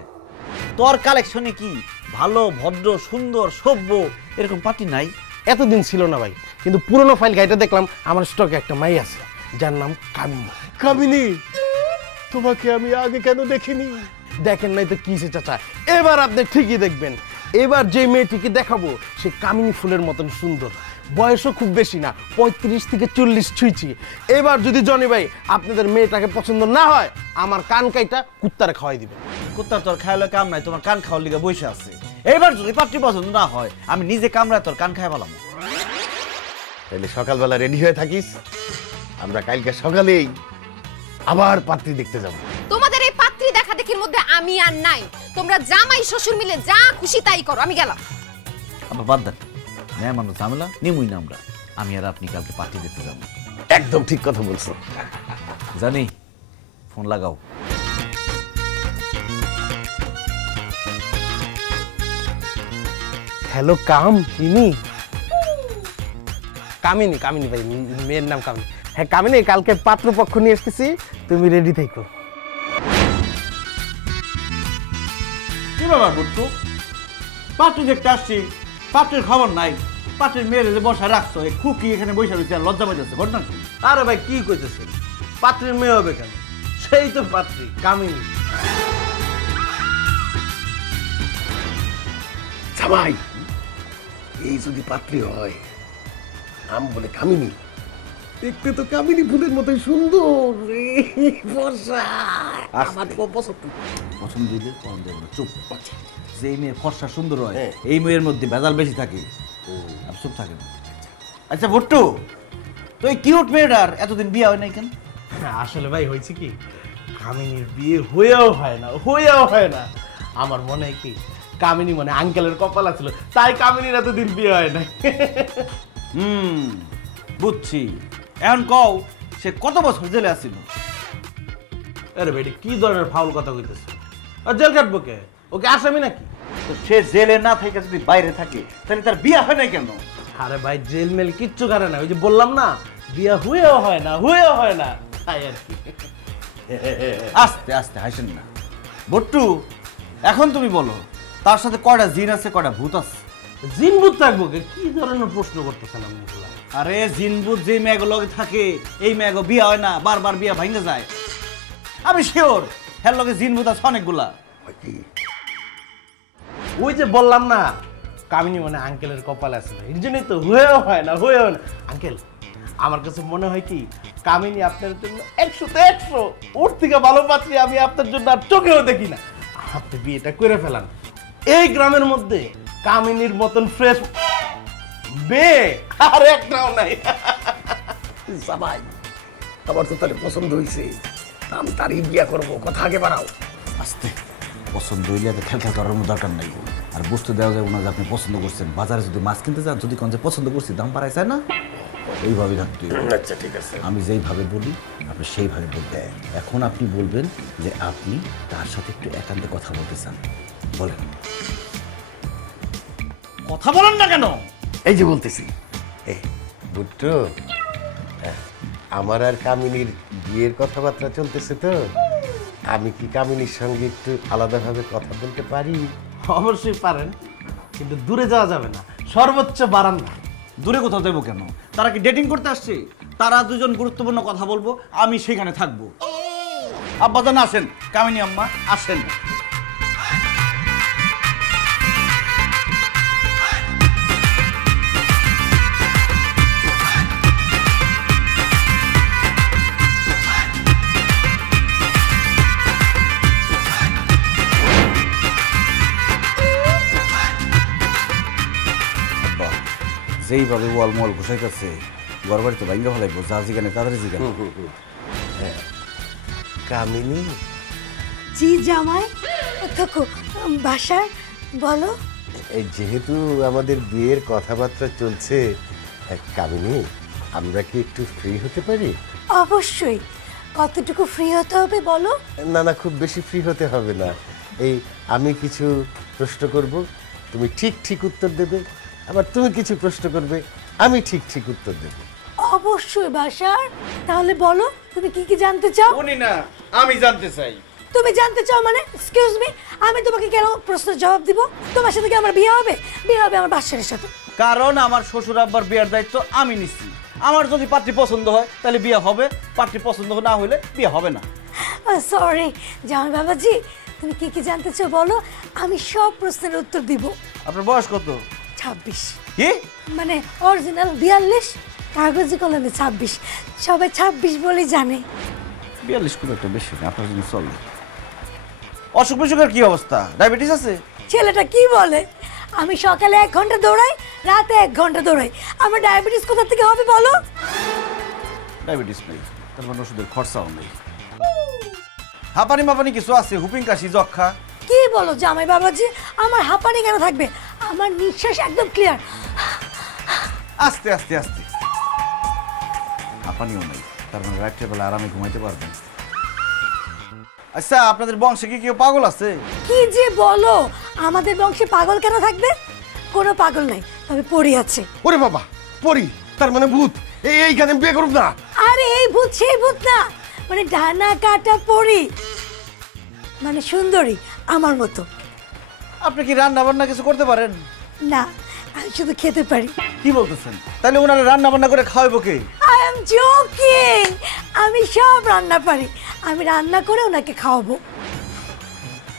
তোর কালেকশনে কি ভালো ভদ্র সুন্দর সভ্য এরকম পার্টি নাই? এতদিন ছিল না ভাই, কিন্তু পুরনো ফাইল গাইটা দেখলাম আমার স্টকে একটা মাই আছে যার নাম কামিনী। কামিনী, তোমাকে আমি আগে কেন দেখিনি? দেখেন নাই তো কিসে চাচা, এবার আপনি ঠিকই দেখবেন। এবার যে মেয়েটিকে দেখাবো সে কামিনী ফুলের মতন সুন্দর, বয়সও খুব বেশি না, 35 থেকে 40 ছুঁইছি। এবার যদি জনি ভাই আপনাদের মেয়েটাকে পছন্দ না হয়, আমার কান কাইটা কুত্তারে খাওয়াই দিবেন। কুত্তার তোর খাইলে কাম নাই, তোমার কান খাওয়ার লিগে বসে আছে। এবার যদি পাত্রী পছন্দ না হয়, আমি নিজে কামড়ায় তোর কান খাই পেলাম। তাহলে সকালবেলা রেডি হয়ে থাকিস, আমরা কালকে সকালেই আবার পাত্রী দেখতে যাব। তোমাদের এই পাত্রী দেখা দেখির মধ্যে আমি আর নাই। তোমরা জামাই শ্বশুর মিলে যা খুশি তাই করো, আমি গেলাম। আবার বাদ দেন, মেয়ে মানুষ ঝামেলা নিমুই না আমরা। আমি আর আপনি কালকে পার্টি দেখতে যাবো। একদম ঠিক কথা বলছো। জানি, ফোন লাগাও। হ্যালো কামিনী। কামিনী, কামিনী ভাই, মেয়ের নাম কামিনী। হ্যাঁ কামিনী, কালকে পাত্রপক্ষ নিয়ে এসেছি, তুমি রেডি থেকো। কি ব্যাপার বুট্টু, পাত্রী দেখতে আসছি, পাত্রীর খবর নাই। পাত্রীর মেয়ের যে বসা রাখছো, এই খুকি এখানে বসে রয়েছে, আর লজ্জা পাইতেছে ঘটনা কি? আরে ভাই কি কইতেছেন, পাত্রীর মেয়ে হবে কেন? সেই তো পাত্রী কামিনী। জামাই, এই যদি পাত্রী হয়, নাম বলে কামিনী, দেখতে তো কামিনী ফুলের মতোই সুন্দর রে, ফর্সা। আমার পছন্দ। পছন্দ দিলে পছন্দ দেবে না, চুপ। যে মেয়ে ফর্সা সুন্দর হয়, এই মেয়ের মধ্যে ভেজাল বেশি থাকে, আর চুপ থাকে না। আচ্ছা বুট্টু, তো এই কিউট মেয়েটার এতদিন বিয়ে হয় নাই কেন? আসলে ভাই হয়েছে কি, কামিনীর বিয়ে হয়েও হয় না। আমার মনে হয় কি, কামিনী মানে আঙ্কেলের কপাল ছিল, তাই কামিনীর এতদিন বিয়ে হয় না। বুঝছি। এখন কও, সে কত বছর জেলে আসছিল? আরে ভাই কি ধরনের ফাউল কথা কইতেছে? আর জেল কাটবো কে? ওকে আসামি নাকি? তো সে জেলে না থেকে যদি বাইরে থাকে, তাহলে তার বিয়ে হয় নাই কেন? আরে ভাই জেল মেল কিচ্ছু করে না, ওই যে বললাম না, বিয়ে হয়েও হয় না, তাই আর কি। আস্তে আস্তে হাসেন না বট্টু। এখন তুমি বলো, তার সাথে কয়টা জিন আছে, কয়টা ভূত আছে? জিন ভূত থাকবো কে? কি ধরনের প্রশ্ন করতেছেন আপনি? আরে জিন ভূত যে মেয়েগুলো থাকে, এই মেয়েগুলো বিয়ে হয় না, বারবার বিয়ে ভাঙে যায়। আমি শিওর হ্যার লগে জিন ভূত আছে অনেকগুলা। ওই যে বললাম না, কামিনী মানে আঙ্কেলের কপাল আছে, এর জন্যই তো হয়েও হয় না। আঙ্কেল, আমার কাছে মনে হয় কি, কামিনী আপনার জন্য 100-তে 100, ওর থেকে ভালো পাত্রী আমি আপনার জন্য আর চোখেও দেখি না। আপনি বিয়েটা করে ফেলান। এই গ্রামের মধ্যে কামিনীর মতন ফ্রেশ বিয়ে আর একটাও নাই। জামাই, আমার তো তাহলে পছন্দ হয়েছে, আমি তারই বিয়ে করবো, কথা আগে বাড়াও। আস্তে, পছন্দ হইলে তো খেল করার দরকার নাই। আর বস্তু দেওয়া যাবে না যে আপনি পছন্দ করছেন। বাজারে যদি মাছ কিনতে যান, যদি কোন যে পছন্দ করছি, দাম বাড়ায় যায় না, এইভাবে থাকতে। আচ্ছা ঠিক আছে, আমি যেইভাবে বলি আপনি সেইভাবে বলবেন। এখন আপনি বলবেন যে আপনি তার সাথে একটু একান্তে কথা বলতে চান। বলেন, কথা বলেন না কেন? এই যে বলতেছি। বুট্টু, আমার আর কামিনীর বিয়ের কথাবার্তা চলতেছে, তো আমি কি কামিনীর সঙ্গে একটু আলাদাভাবে কথা বলতে পারি? অবশ্যই পারেন, কিন্তু দূরে যাওয়া যাবে না, সর্বোচ্চ বারান্দা। দূরে কোথাও দেবো কেন? তারা কি ডেটিং করতে আসছে? তারা দুজন গুরুত্বপূর্ণ কথা বলবো, আমি সেখানে থাকবো। আব্বাজান আসেন, কামিনী আম্মা আসেন। যেইভাবে ওয়াল মল ঘুষাইতেছে, ঘর বাড়িতে ভাঙ্গা ফেলাইবো। যা জিগানে তাদের জিগানে। কামিনী, জি জামাই, থাকো বাসায়, বলো। এই যেহেতু আমাদের বিয়ের কথাবার্তা চলছে, কামিনী, আমরা কি একটু ফ্রি হতে পারি? অবশ্যই। কতটুকু ফ্রি হতে হবে বলো? না না, খুব বেশি ফ্রি হতে হবে না। এই আমি কিছু প্রশ্ন করব, তুমি ঠিক ঠিক উত্তর দেবে, আবার তুমি কিছু প্রশ্ন করবে, আমি ঠিক ঠিক উত্তর দেব। অবশ্যই বাসার। তাহলে বলো তুমি কি কি জানতে চাও? উনি না, আমি জানতে চাই। তুমি জানতে চাও মানে? এক্সকিউজ মি, আমি তোমাকে কেন প্রশ্নের জবাব দিব? তোমার সাথে কি আমার বিয়ে হবে? বিয়ে হবে আমার বাসারের সাথে। কারণ আমার শ্বশুর আব্বার বিয়ের দায়িত্ব আমি নিচ্ছি। আমার যদি পাত্রী পছন্দ হয় তাহলে বিয়ে হবে, পাত্রী পছন্দ না হলে বিয়ে হবে না। সরি জামাই বাবাজি, তুমি কি কি জানতে চাও বলো, আমি সব প্রশ্নের উত্তর দিব। আপনার বয়স কত? 26। কি? মানে অরিজিনাল 42, কাগজে কলমে 26। সবাই 26 বলেই জানে। 42 খুব একটা বেশি না, আপনার জন্য চলে। অসুখ বিসুখের কি অবস্থা? ডায়াবেটিস আছে? ছেলেটা কি বলে? আমি সকালে 1 ঘন্টা দৌড়াই, রাতে 1 ঘন্টা দৌড়াই, আমার ডায়াবেটিস কোথা থেকে হবে বলো? ডায়াবেটিস নেই, তার মানে ওষুধের খরচাও নেই। হাঁপানি মাপানি কিছু আছে? হুপিং কাশি যক্ষা? কি বলো জামাই বাবাজি, আমার হাঁপানি কেন থাকবে? আমার নিঃশ্বাস একদম ক্লিয়ার। আস্তে আস্তে আস্তে। হাঁপানিও নেই, তার মানে রাত্রেবেলা আরামে ঘুমাইতে পারবেন। আচ্ছা, আপনাদের বংশে কি কেউ পাগল আছে? কি যে বলো, আমাদের বংশে পাগল কেন থাকবে? কোনো পাগল নাই, তবে পড়ি আছে। ওরে বাবা, পরি, তার মানে ভূত। এইখানে বিয়ে করব না। আরে এই ভূত সেই ভূত না, মানে ডানা কাটা পড়ি, মানে সুন্দরী আমার মতো। আপনি কি রান্না বান্না কিছু করতে পারেন? না, আমি শুধু খেতে পারি। কি বলতেছেন? তাহলে ওনারা রান্না বান্না করে খাওয়াবো কে? আই এম জোকিং, আমি সব রান্না পারি, আমি রান্না করে ওনাকে খাওয়াবো।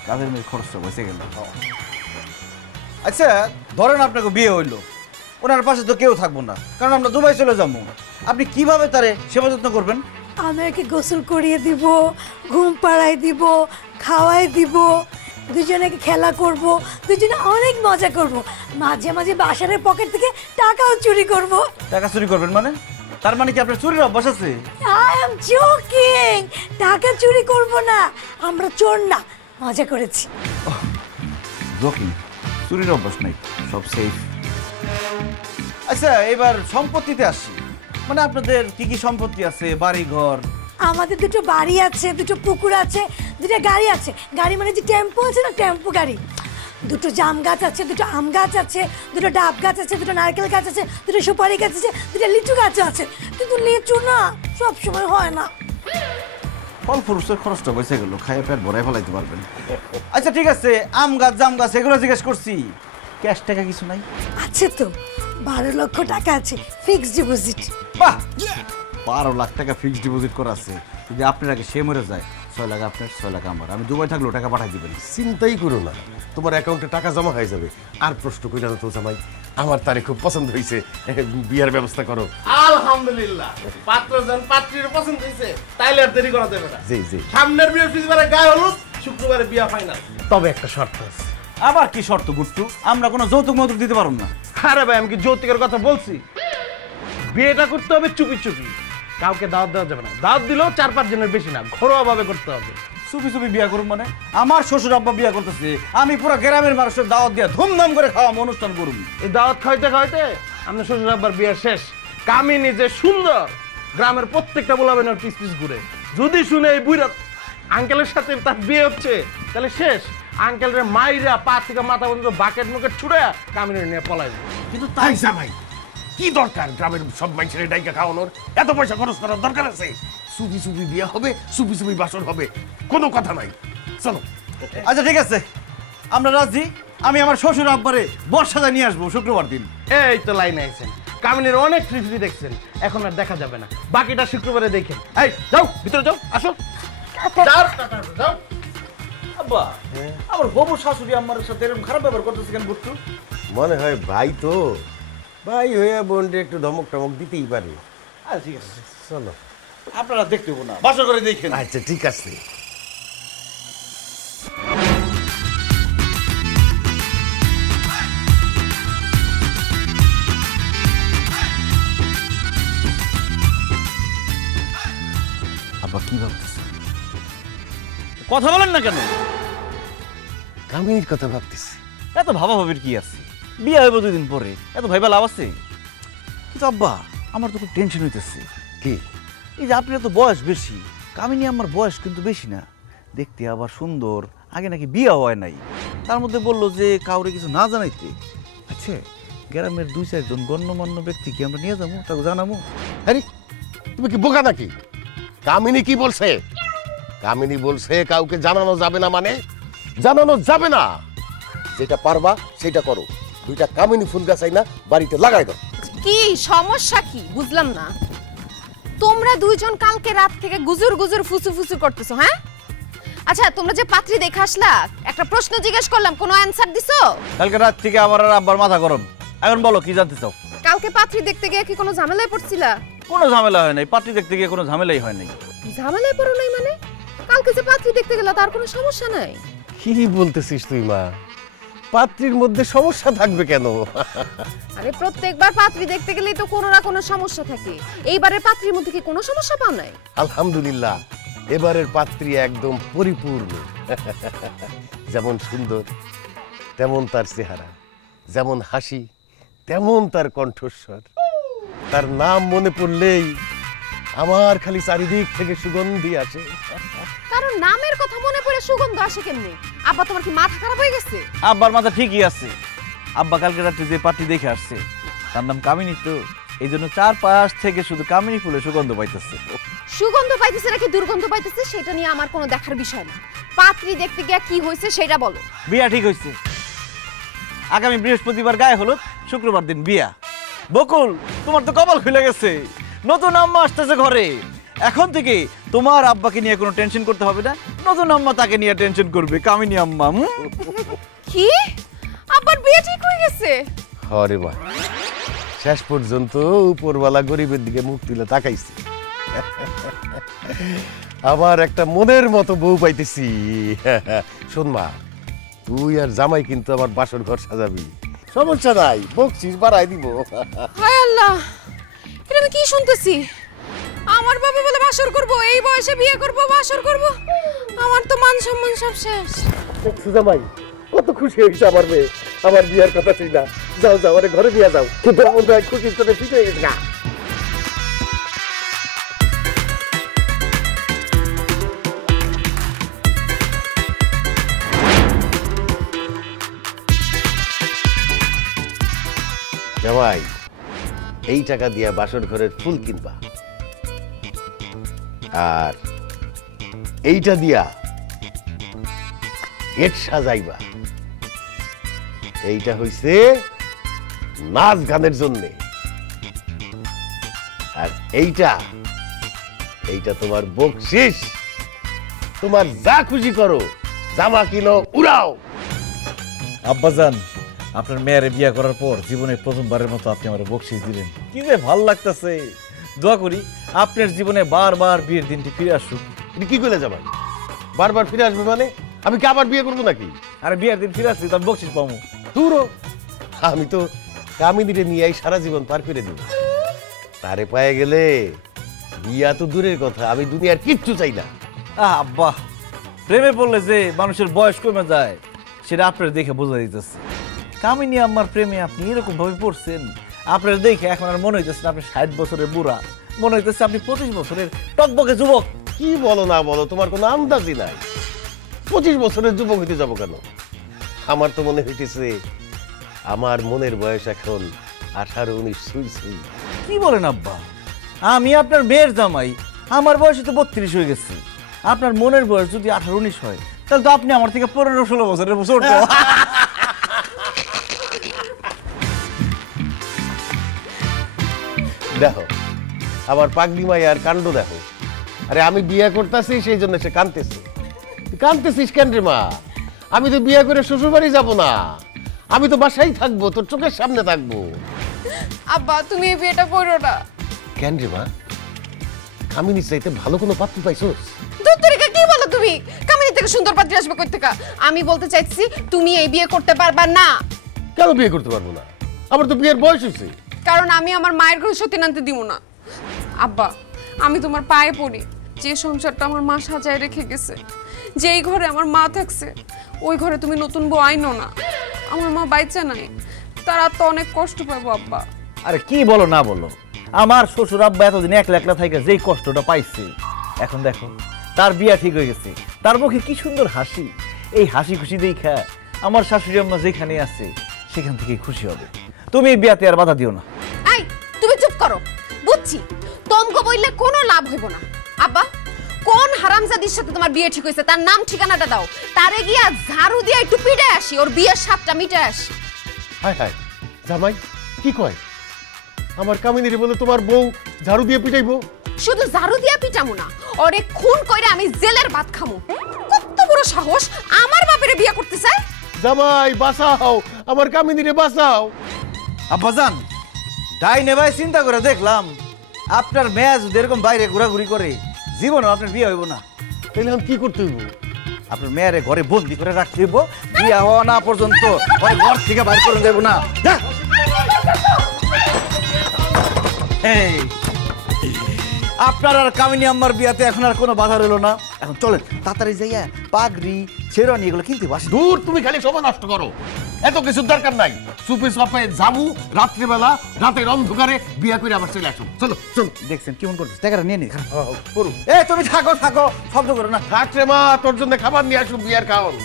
কাজের মেয়ে খরচটা বসে গেল। আচ্ছা, ধরেন আপনাকে বিয়ে হইলো, ওনার পাশে তো কেউ থাকবো না, কারণ আমরা দুবাই চলে যাবো। আপনি কিভাবে তারে সেবা যত্ন করবেন? আমি ওকে গোসল করিয়ে দিব, ঘুম পাড়াই দিব, খাওয়াই দিব, দুজনে খেলা করব, দুজনে অনেক মজা করব, মাঝে মাঝে বাসারের পকেট থেকে টাকাও চুরি করব। টাকা চুরি করবেন মানে? তার মানে কি আপনার চুরির অভ্যাস আছে? আই এম জোকিং, টাকা চুরি করব না, আমরা চোর না, মজা করেছি। জোকিং, চুরির অভ্যাস নাই, সব সেফ। আচ্ছা, এবার সম্পত্তিতে আসি। মানে আপনাদের কি কি সম্পত্তি আছে? বাড়ি ঘর? আমাদের দুটো বাড়ি আছে, দুটো পুকুর আছে, দুটো গাড়ি আছে। গাড়ি মানে যে টেম্পো আছে না, টেম্পো গাড়ি। দুটো জাম গাছ আছে, দুটো আম গাছ আছে, দুটো ডাব গাছ আছে, দুটো নারকেল গাছ আছে, দুটো সুপারি গাছ আছে, দুটো লিচু গাছ আছে। কিন্তু লিচু না সব সময় হয় না। ফল ফ্রুটসের খরচটা বসে গেল, খাইয়ে পেট ভরাই ফেলাইতে পারবেন। আচ্ছা ঠিক আছে, আম গাছ জাম গাছ এগুলো জিজ্ঞেস করছি, ক্যাশ টাকা কিছু নাই? আছে তো, 12 লক্ষ টাকা আছে ফিক্সড ডিপোজিট। বাহ, 12 লাখ টাকা ফিক্সড ডিপোজিট করা আছে। যদি আপনার আগে সে মরে যায়, 6 লাখ আপনার, 6 লাখ আমার। আমি দুবাই থাকলেও টাকা পাঠাই দিবেন। চিন্তাই করো না, তোমার অ্যাকাউন্টে টাকা জমা হয়ে যাবে। আর প্রশ্ন কইরা তো জামাই, আমার তারে খুব পছন্দ হয়েছে, বিয়ার ব্যবস্থা করো। আলহামদুলিল্লাহ, পাত্রজন পাত্রীর পছন্দ হয়েছে, তাইলে আর দেরি করা যাবে না। জি জি, সামনের বৃহস্পতিবারে গায়ে হলুদ, শুক্রবারে বিয়া ফাইনাল। তবে একটা শর্ত আছে। আবার কি শর্ত গুট্টু? আমরা কোনো যৌতুক মৌতুক দিতে পারব না। আরে ভাই, আমি কি যৌতুকের কথা বলছি? বিয়েটা করতে হবে চুপি চুপি, কাউকে দাওয়াত দেওয়া যাবে না। দাওয়াত দিলেও 4-5 জনের বেশি না, ঘরোয়া ভাবে করতে হবে। চুপি চুপি বিয়া করুন মানে? আমার শ্বশুর আব্বা বিয়া করতেছে, আমি পুরো গ্রামের মানুষের দাওয়াত দিয়া ধুমধাম করে খাওয়া অনুষ্ঠান করুন। এই দাওয়াত খাইতে খাইতে আপনার শ্বশুর আব্বার বিয়ে শেষ। কামিনী যে সুন্দর, গ্রামের প্রত্যেকটা বলাবেন ওর পিস পিস ঘুরে। যদি শুনে এই বুড়া আঙ্কেলের সাথে তার বিয়ে হচ্ছে, তাহলে শেষ। আঙ্কেলের মাইরা পা থেকে মাথা পর্যন্ত বাকেট মুকেট ছুড়ে কামিনী নিয়ে পলাই যায়। কিন্তু তাই জামাই, কি দরকার গ্রামের সব মানুষের ডাইকা খাওয়ানোর? এত পয়সা খরচ করার দরকার আছে? সুবি সুবি বিয়া হবে, সুবি সুবি বাসর হবে, কোনো কথা নাই। চলো। আচ্ছা ঠিক আছে, আমরা রাজি। আমি আমার শ্বশুর আব্বারে বর্ষাতে নিয়ে আসবো শুক্রবার দিন। এই তো লাইনে আছেন, কামিনীর অনেক ফ্রি দেখছেন, এখন আর দেখা যাবে না। বাকিটা শুক্রবারে দেখেন। এই যাও, ভিতরে যাও, আসো। যাও, যাও। আব্বা, আমার হবু শাশুড়ি আমার সাথে এরকম খারাপ ব্যবহার করতেছে কেন গুট্টু? মনে হয় ভাই তো, ভাই হয়ে বোনটা একটু ধমক টমক দিতেই পারে। আচ্ছা ঠিক আছে, চলো। আপনারা দেখতে হবো না, বাসা করে দেখেন। আচ্ছা ঠিক আছে। আব্বা কি ভাবতেছে? কথা বলেন না কেন? কামিনীর কথা ভাবতেছি। এত ভাবা ভাবির কি আছে? বিয়ে হইব 2 দিন পরে, এত ভাইবা লাভ আছে? কিন্তু আব্বা, আমার তো খুব টেনশন হইতেছে। কি? এই যে আপনার তো বয়স বেশি, কামিনী আমার বয়স কিন্তু বেশি না, দেখতে আবার সুন্দর, আগে নাকি বিয়ে হয় নাই। তার মধ্যে বললো যে কাউরে কিছু না জানাইতে। আচ্ছা, গ্রামের 2-4 জন গণ্যমান্য ব্যক্তি কি আমরা নিয়ে যাবো, তাকে জানাবো? আরে তুমি কি বোকা নাকি? কামিনী কি বলছে? কামিনী বলছে কাউকে জানানো যাবে না, মানে জানানো যাবে না। যেটা পারবা সেটা করো। 2টা কামিনী ফুল গাছ আইনা বাড়িতে লাগাই দাও। কি সমস্যা কি বুঝলাম না। তোমরা দুইজন কালকে রাত থেকে গুজুর গুজুর ফুসু ফুসু করতেছো, হ্যাঁ? আচ্ছা, তোমরা যে পাত্রী দেখে আসলা, একটা প্রশ্ন জিজ্ঞেস করলাম, কোনো অ্যানসার দিছো? কালকে রাত থেকে আমার আর আব্বার মাথা গরম। এখন বলো কি জানতে চাও? কালকে পাত্রী দেখতে গিয়ে কি কোনো ঝামেলায় পড়ছিলা? কোনো ঝামেলা হয় নাই, পাত্রী দেখতে গিয়ে কোনো ঝামেলাই হয় নাই। ঝামেলায় পড়ো নাই মানে? কালকে যে পাত্রী দেখতে গেলা তার কোনো সমস্যা নাই? কি বলতেছিস তুই মা? পাত্রীর মধ্যে সমস্যা থাকবে কেন? আরে প্রত্যেকবার পাত্রী দেখতে গেলেই তো কোনো না কোনো সমস্যা থাকে। এইবারের পাত্রীর মধ্যে কি কোনো সমস্যা পাও নাই? আলহামদুলিল্লাহ, এবারের পাত্রী একদম পরিপূর্ণ। যেমন সুন্দর তেমন তার চেহারা, যেমন হাসি তেমন তার কণ্ঠস্বর। তার নাম মনে পড়লেই আমার খালি চারিদিক থেকে সুগন্ধি আসে। কারণ নামের কথা মনে পড়ে সুগন্ধ আসে কেমনে? আব্বা, তোমার কি মাথা খারাপ হয়ে গেছে? আব্বার মাথা ঠিকই আছে। আব্বা কালকে রাতে যে পার্টি দেখে আসছে তার নাম কামিনী, তো এই জন্য 4 থেকে শুধু কামিনী ফুলে সুগন্ধ পাইতেছে। সুগন্ধ পাইতেছে নাকি দুর্গন্ধ পাইতেছে সেটা নিয়ে আমার কোনো দেখার বিষয় না। পাত্রী দেখতে গিয়ে কি হয়েছে সেটা বলো। বিয়া ঠিক হয়েছে। আগামী বৃহস্পতিবার গায়ে হলুদ, শুক্রবার দিন বিয়া। বকুল, তোমার তো কপাল খুলে গেছে, নতুন আম্মা আসতেছে ঘরে। এখন থেকে তোমার আব্বাকে নিয়ে কোনো টেনশন করতে হবে না, নতুন আম্মা তাকে নিয়ে টেনশন করবে, কামিনী আম্মা। কি? আব্বার বিয়ে ঠিক হয়ে গেছে? আরে বাহ, শেষ পর্যন্ত উপরওয়ালা গরিবের দিকে মুখ তুলে তাকাইছে। আবার একটা মনের মতো বউ পাইতেছি। শোন মা, তুই আর জামাই কিন্তু আমার বাসর ঘর সাজাবি, সমস্যা নাই, বকছিস বাড়াই দিব। হায় আল্লাহ, এটা আমি কি শুনতেছি? আমার বাবা বলে বাসর করব, এই বয়সে বিয়ে করব, বাসর করব। আমার তো মান সম্মান সব শেষ। জামাই কত খুশি হয়েছে আমার মেয়ে, আমার বিয়ার কথা তুই না। যাও যাও, আরে ঘরে বিয়া যাও, কিন্তু আমরা খুশির চলে ঠিক হয়ে গেছে না। জামাই, এই টাকা দিয়া বাসর ঘরের ফুল কিনবা, আর এইটা দিয়া গেট সাজাইবা। এইটা হইছে নাচ গানের জন্য, আর এইটা তোমার বকশিস। তোমার যা খুশি করো, জামা কিনো, উড়াও। আব্বাজান, আপনার মেয়ের বিয়ে করার পর জীবনে প্রথমবারের মতো আপনি আমার বকশিস দিলেন, কি যে ভালো লাগতেছে। দোয়া করি আপনার জীবনে বারবার বিয়ের দিনটি ফিরে আসুক। এটা কি করে জামাই? বারবার ফিরে আসবে মানে? আমি কি আবার বিয়ে করবো নাকি? আরে বিয়ের দিন ফিরে আসলে তার বকশিস পাবো। দূরও, আমি তো কামিনীরে নিয়ে সারা জীবন পার করে দিব। তারে পায়ে গেলে বিয়া তো দূরের কথা, আমি দুনিয়ার কিচ্ছু চাই না। আব্বা, প্রেমে পড়লে যে মানুষের বয়স কমে যায় সেটা আপনার দেখে বোঝা দিতেছে। কামিনী আম্মার প্রেমে আপনি এরকম ভাবে পড়ছেন, আপনার দেখে এখন আর মনে হইতেছে আপনি 60 বছরের বুড়া, মনে হইতেছে আপনি 25 বছরের টকবকে যুবক। কি বলো না বলো, তোমার কোনো আন্দাজই নাই। 25 বছরের যুবক হইতে যাবো কেন? আমার তো মনে হইতেছে আমার মনের বয়স এখন 18-19 সুই সুই। কি বলেন আব্বা? আমি আপনার মেয়ের জামাই, আমার বয়স তো 32 হয়ে গেছে। আপনার মনের বয়স যদি 18-19 হয় তাহলে তো আপনি আমার থেকে 15-16 বছরের ছোট। দেখো আমার পাগলি মাইয়ার কাণ্ড দেখো। আরে আমি বিয়ে করতেছি সেই জন্য সে কাঁদতেছে। কাঁদতেছিস কেন রে মা? আমি তো বিয়ে করে শ্বশুর বাড়ি যাবো না, আমি তো বাসায় থাকবো, তোর চোখের সামনে থাকবো। আব্বা, তুমি এই বিয়েটা করো না। কেন রে মা? কামিনী চাইতে ভালো কোনো পাত্রী পাইছোস? দুত্তরিকা কি বলো তুমি? কামিনী থেকে সুন্দর পাত্রী আসবে কই থেকে? আমি বলতে চাইছি তুমি এই বিয়ে করতে পারবা না। কেন বিয়ে করতে পারবো না? আমার তো বিয়ের বয়স হয়েছে। কারণ আমি আমার মায়ের ঘরে সত্যি আনতে দিব না। আব্বা, আমি তোমার পায়ে পড়ি, যে সংসারটা আমার মা সাজায় রেখে গেছে, যেই ঘরে আমার মা থাকছে ওই ঘরে তুমি নতুন বউ আইনো না। আমার মা বাইচা নাই, তারা তো অনেক কষ্ট পাবো আব্বা। আরে কি বলো না বলো, আমার শ্বশুর আব্বা এতদিন একলা একলা থাইকা যেই কষ্টটা পাইছে, এখন দেখো তার বিয়া ঠিক হয়ে গেছে, তার মুখে কি সুন্দর হাসি। এই হাসি খুশি দেখা আমার শাশুড়ি আম্মা যেখানে আছে সেখান থেকেই খুশি হবে। তুমি এই বিয়াতে আর বাধা দিও না। এই তুমি চুপ করো, বুঝছি তোমকে বললে কোনো লাভ হইব না। আব্বা, কোন হারামজাদির সাথে তোমার বিয়ে ঠিক হয়েছে তার নাম ঠিকানাটা দাও, তারে গিয়া ঝাড়ু দিয়ে একটু পিটে আসি, ওর বিয়ের স্বাদটা মিটে আসি। হায় হায়, জামাই কি কয়? আমার কামিনীরে বলে তোমার বউ ঝাড়ু দিয়ে পিটাইবো? শুধু ঝাড়ু দিয়া পিটামু না, ওরে খুন কইরা আমি জেলের ভাত খামু। কত বড় সাহস আমার বাপেরে বিয়ে করতে চায়। জামাই বাঁচাও, আমার কামিনীরে বাঁচাও। আব্বাজান, তাই নে ভাই চিন্তা করে দেখলাম আপনার মেয়ে যদি এরকম বাইরে ঘোরাঘুরি করে জীবনে আপনার বিয়ে হইব না। তাহলে আমি কি করতে হইব? আপনার মেয়েরে ঘরে বন্দি করে রাখতে হইব, বিয়ে হওয়া না পর্যন্ত ওরে ঘর থেকে বাইর করে দেব না। এই, আপনার আর কামিনী আম্মার বিয়াতে এখন আর কোনো বাধা রইল না। এখন চলেন তাড়াতাড়ি যাইয়া পাগড়ি শেরওয়ানি এগুলো কিনতে বাসি। দূর, তুমি খালি সময় নষ্ট করো, এত কিছু দরকার নাই। সুপে সপে যাবো রাত্রিবেলা, রাতের অন্ধকারে বিয়ে করে আবার চলে আসো। চলো চলো। দেখছেন কেমন করছিস, টাকাটা নিয়ে নি করু। এ তুমি থাকো থাকো, শব্দ করো না। থাক রে মা, তোর জন্য খাবার নিয়ে আসো, বিয়ার খাওয়ান।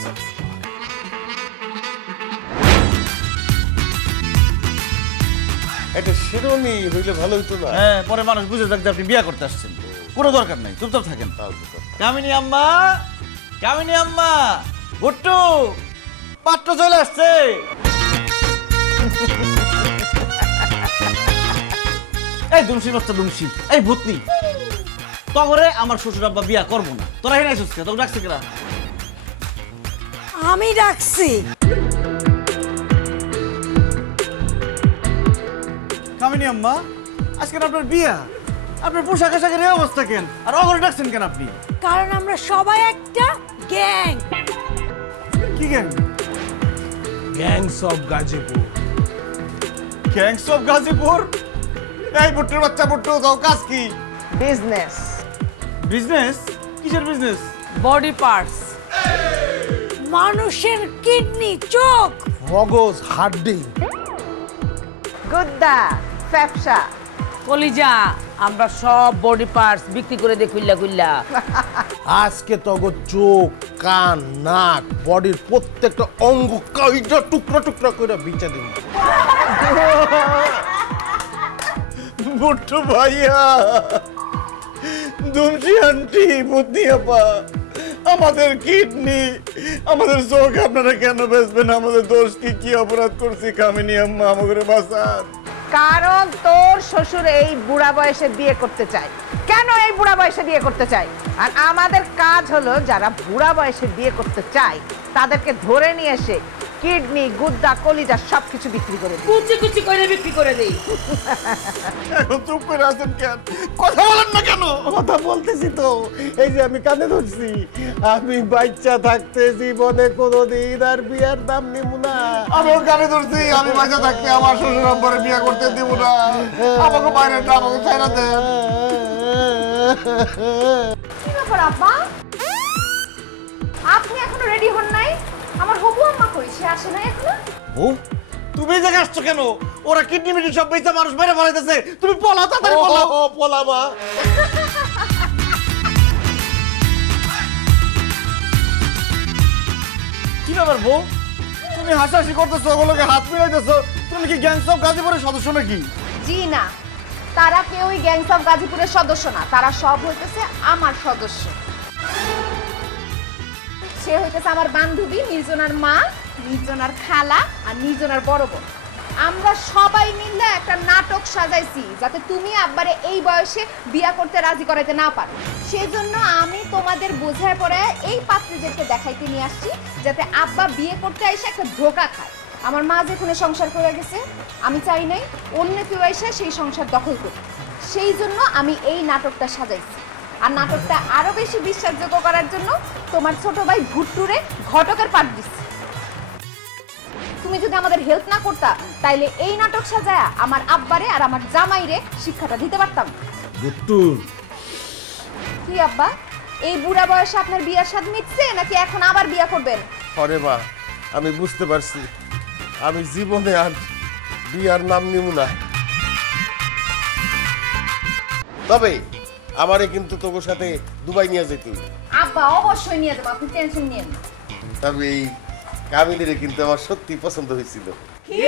এটা শিরোনি হইলে ভালো হইতো না? হ্যাঁ, পরে মানুষ বুঝে থাকতে আপনি বিয়ে করতে আসছেন, কোনো দরকার নাই, চুপচাপ থাকেন। কামিনী আম্মা, কামিনী আম্মা, ভুট্টু পাত্র চলে আসছে। এই দুমসি বাচ্চা দুমসি, এই ভূতনি তগরে আমার শ্বশুর আব্বা বিয়া করবো না। তোরা হেনে আসছিস কে? তোকে ডাকছে কেরা? আমি ডাকছি। কামিনী আম্মা, আজকে আপনার বিয়া, আপনার পোশাক আশাকের এই অবস্থা কেন? আর অগরে ডাকছেন কেন আপনি? কারণ আমরা সবাই একটা গ্যাং। কি gang? Gangs of Gazipur. Gangs of Gazipur? এই ভুট্টুর বাচ্চা ভুট্টু, যাও কাজ কি? বিজনেস। বিজনেস? কিসের বিজনেস? বডি পার্টস, মানুষের কিডনি, চোখ, মগজ, হাড্ডি, গুদ্দা, ফ্যাপসা, কলিজা, আমরা সব বডি পার্টস বিক্রি করে দেই খুইল্লা খুইল্লা। আজকে তগো চোখ, কান, নাক, বডির প্রত্যেকটা অঙ্গ কাইটা টুকরা টুকরা করে বিচা দিন। ভুট্টু ভাইয়া, দুমসি আন্টি, বুদ্ধি আপা, আমাদের কিডনি, আমাদের চোখ আপনারা কেন বেচবেন? আমাদের দোষ কি? কি অপরাধ করছি? কামিনী আম্মা আমাদের বাঁচান। কারণ তোর শ্বশুর এই বুড়া বয়সে বিয়ে করতে চায়। কেন এই বুড়া বয়সে বিয়ে করতে চায়? আর আমাদের কাজ হলো যারা বুড়া বয়সে বিয়ে করতে চায় তাদেরকে ধরে নিয়ে এসে কিডনি, গুদ্দা, কলিজা সবকিছু বিক্রি করে দিই। কুচি কুচি করে বিক্রি করে দেই। এখন চুপ করে আছেন কেন? কথা বলেন না কেন? কথা বলতেছি তো, এই যে আমি কানে ধরছি। আমি বাচ্চা থাকতে জীবনে কোনোদিন আর বিয়ার দাম নিব না। আমিও কানে ধরছি, আমি বাচ্চা থাকতে আমার শ্বশুর আব্বারে বিয়ে করতে দিব না। আমাকে বাইরে না, আমাকে ছাইরা দেন। কি ব্যাপার আব্বা, আপনি এখনো রেডি হন নাই? আমার হবু আম্মা কই? সে আসে নাই এখনো? ও, তুমি এই জায়গায় আসছো কেন? ওরা কিডনি মিডনি সব বেচা মানুষ মেরে ফেলাইতেছে। তুমি পলাও, তাড়াতাড়ি পলাও। পলাবা। কি ব্যাপার বউ, তুমি হাসাহাসি করতেছো, ওগুলোকে হাত মিলাইতেছো? তুমি কি গ্যাংস অফ গাজীপুরের সদস্য নাকি? জি না, তারা কেউই গ্যাংস অফ গাজীপুরের সদস্য না, তারা সব হইতেছে আমার সদস্য। সে হইতেছে আমার বান্ধবী, নির্জনার মা, নির্জনার খালা আর নির্জনার বড় বোন। আমরা সবাই মিলে একটা নাটক সাজাইছি যাতে তুমি আব্বারে এই বয়সে বিয়া করতে রাজি করাইতে না পারো। সেজন্য আমি তোমাদের বোঝায় পড়ে এই পাত্রীদেরকে দেখাইতে নিয়ে আসছি যাতে আব্বা বিয়ে করতে এসে একটা ধোঁকা খায়। আমার মা যেখানে সংসার করে গেছে, আমি চাই নাই অন্য কেউ এসে সেই সংসার দখল করতে। সেই জন্য আমি এই নাটকটা সাজাইছি। আর নাটকটা আরো বেশি বিশ্বাসযোগ্য করার জন্য তোমার ছোট ভাই ভুট্টুরে ঘটকের পাঠ দিচ্ছি। তুমি যদি আমাদের হেল্প না করতা তাইলে এই নাটক সাজায়া আমার আব্বারে আর আমার জামাইরে শিক্ষাটা দিতে পারতাম। ভুট্টু, কি আব্বা, এই বুড়া বয়সে আপনার বিয়ার স্বাদ মিটছে নাকি এখন আবার বিয়া করবেন? আরে মা, আমি বুঝতে পারছি আমি জীবনে আর বিয়ার নাম নিব না। তবে আমারে কিন্তু তোর সাথে দুবাই নিয়ে যেতে। আব্বা অবশ্যই নিয়ে যাবো, আপনি টেনশন নিয়েন না। তবে এই কামিনীরে কিন্তু আমার সত্যি পছন্দ হয়েছিল। কি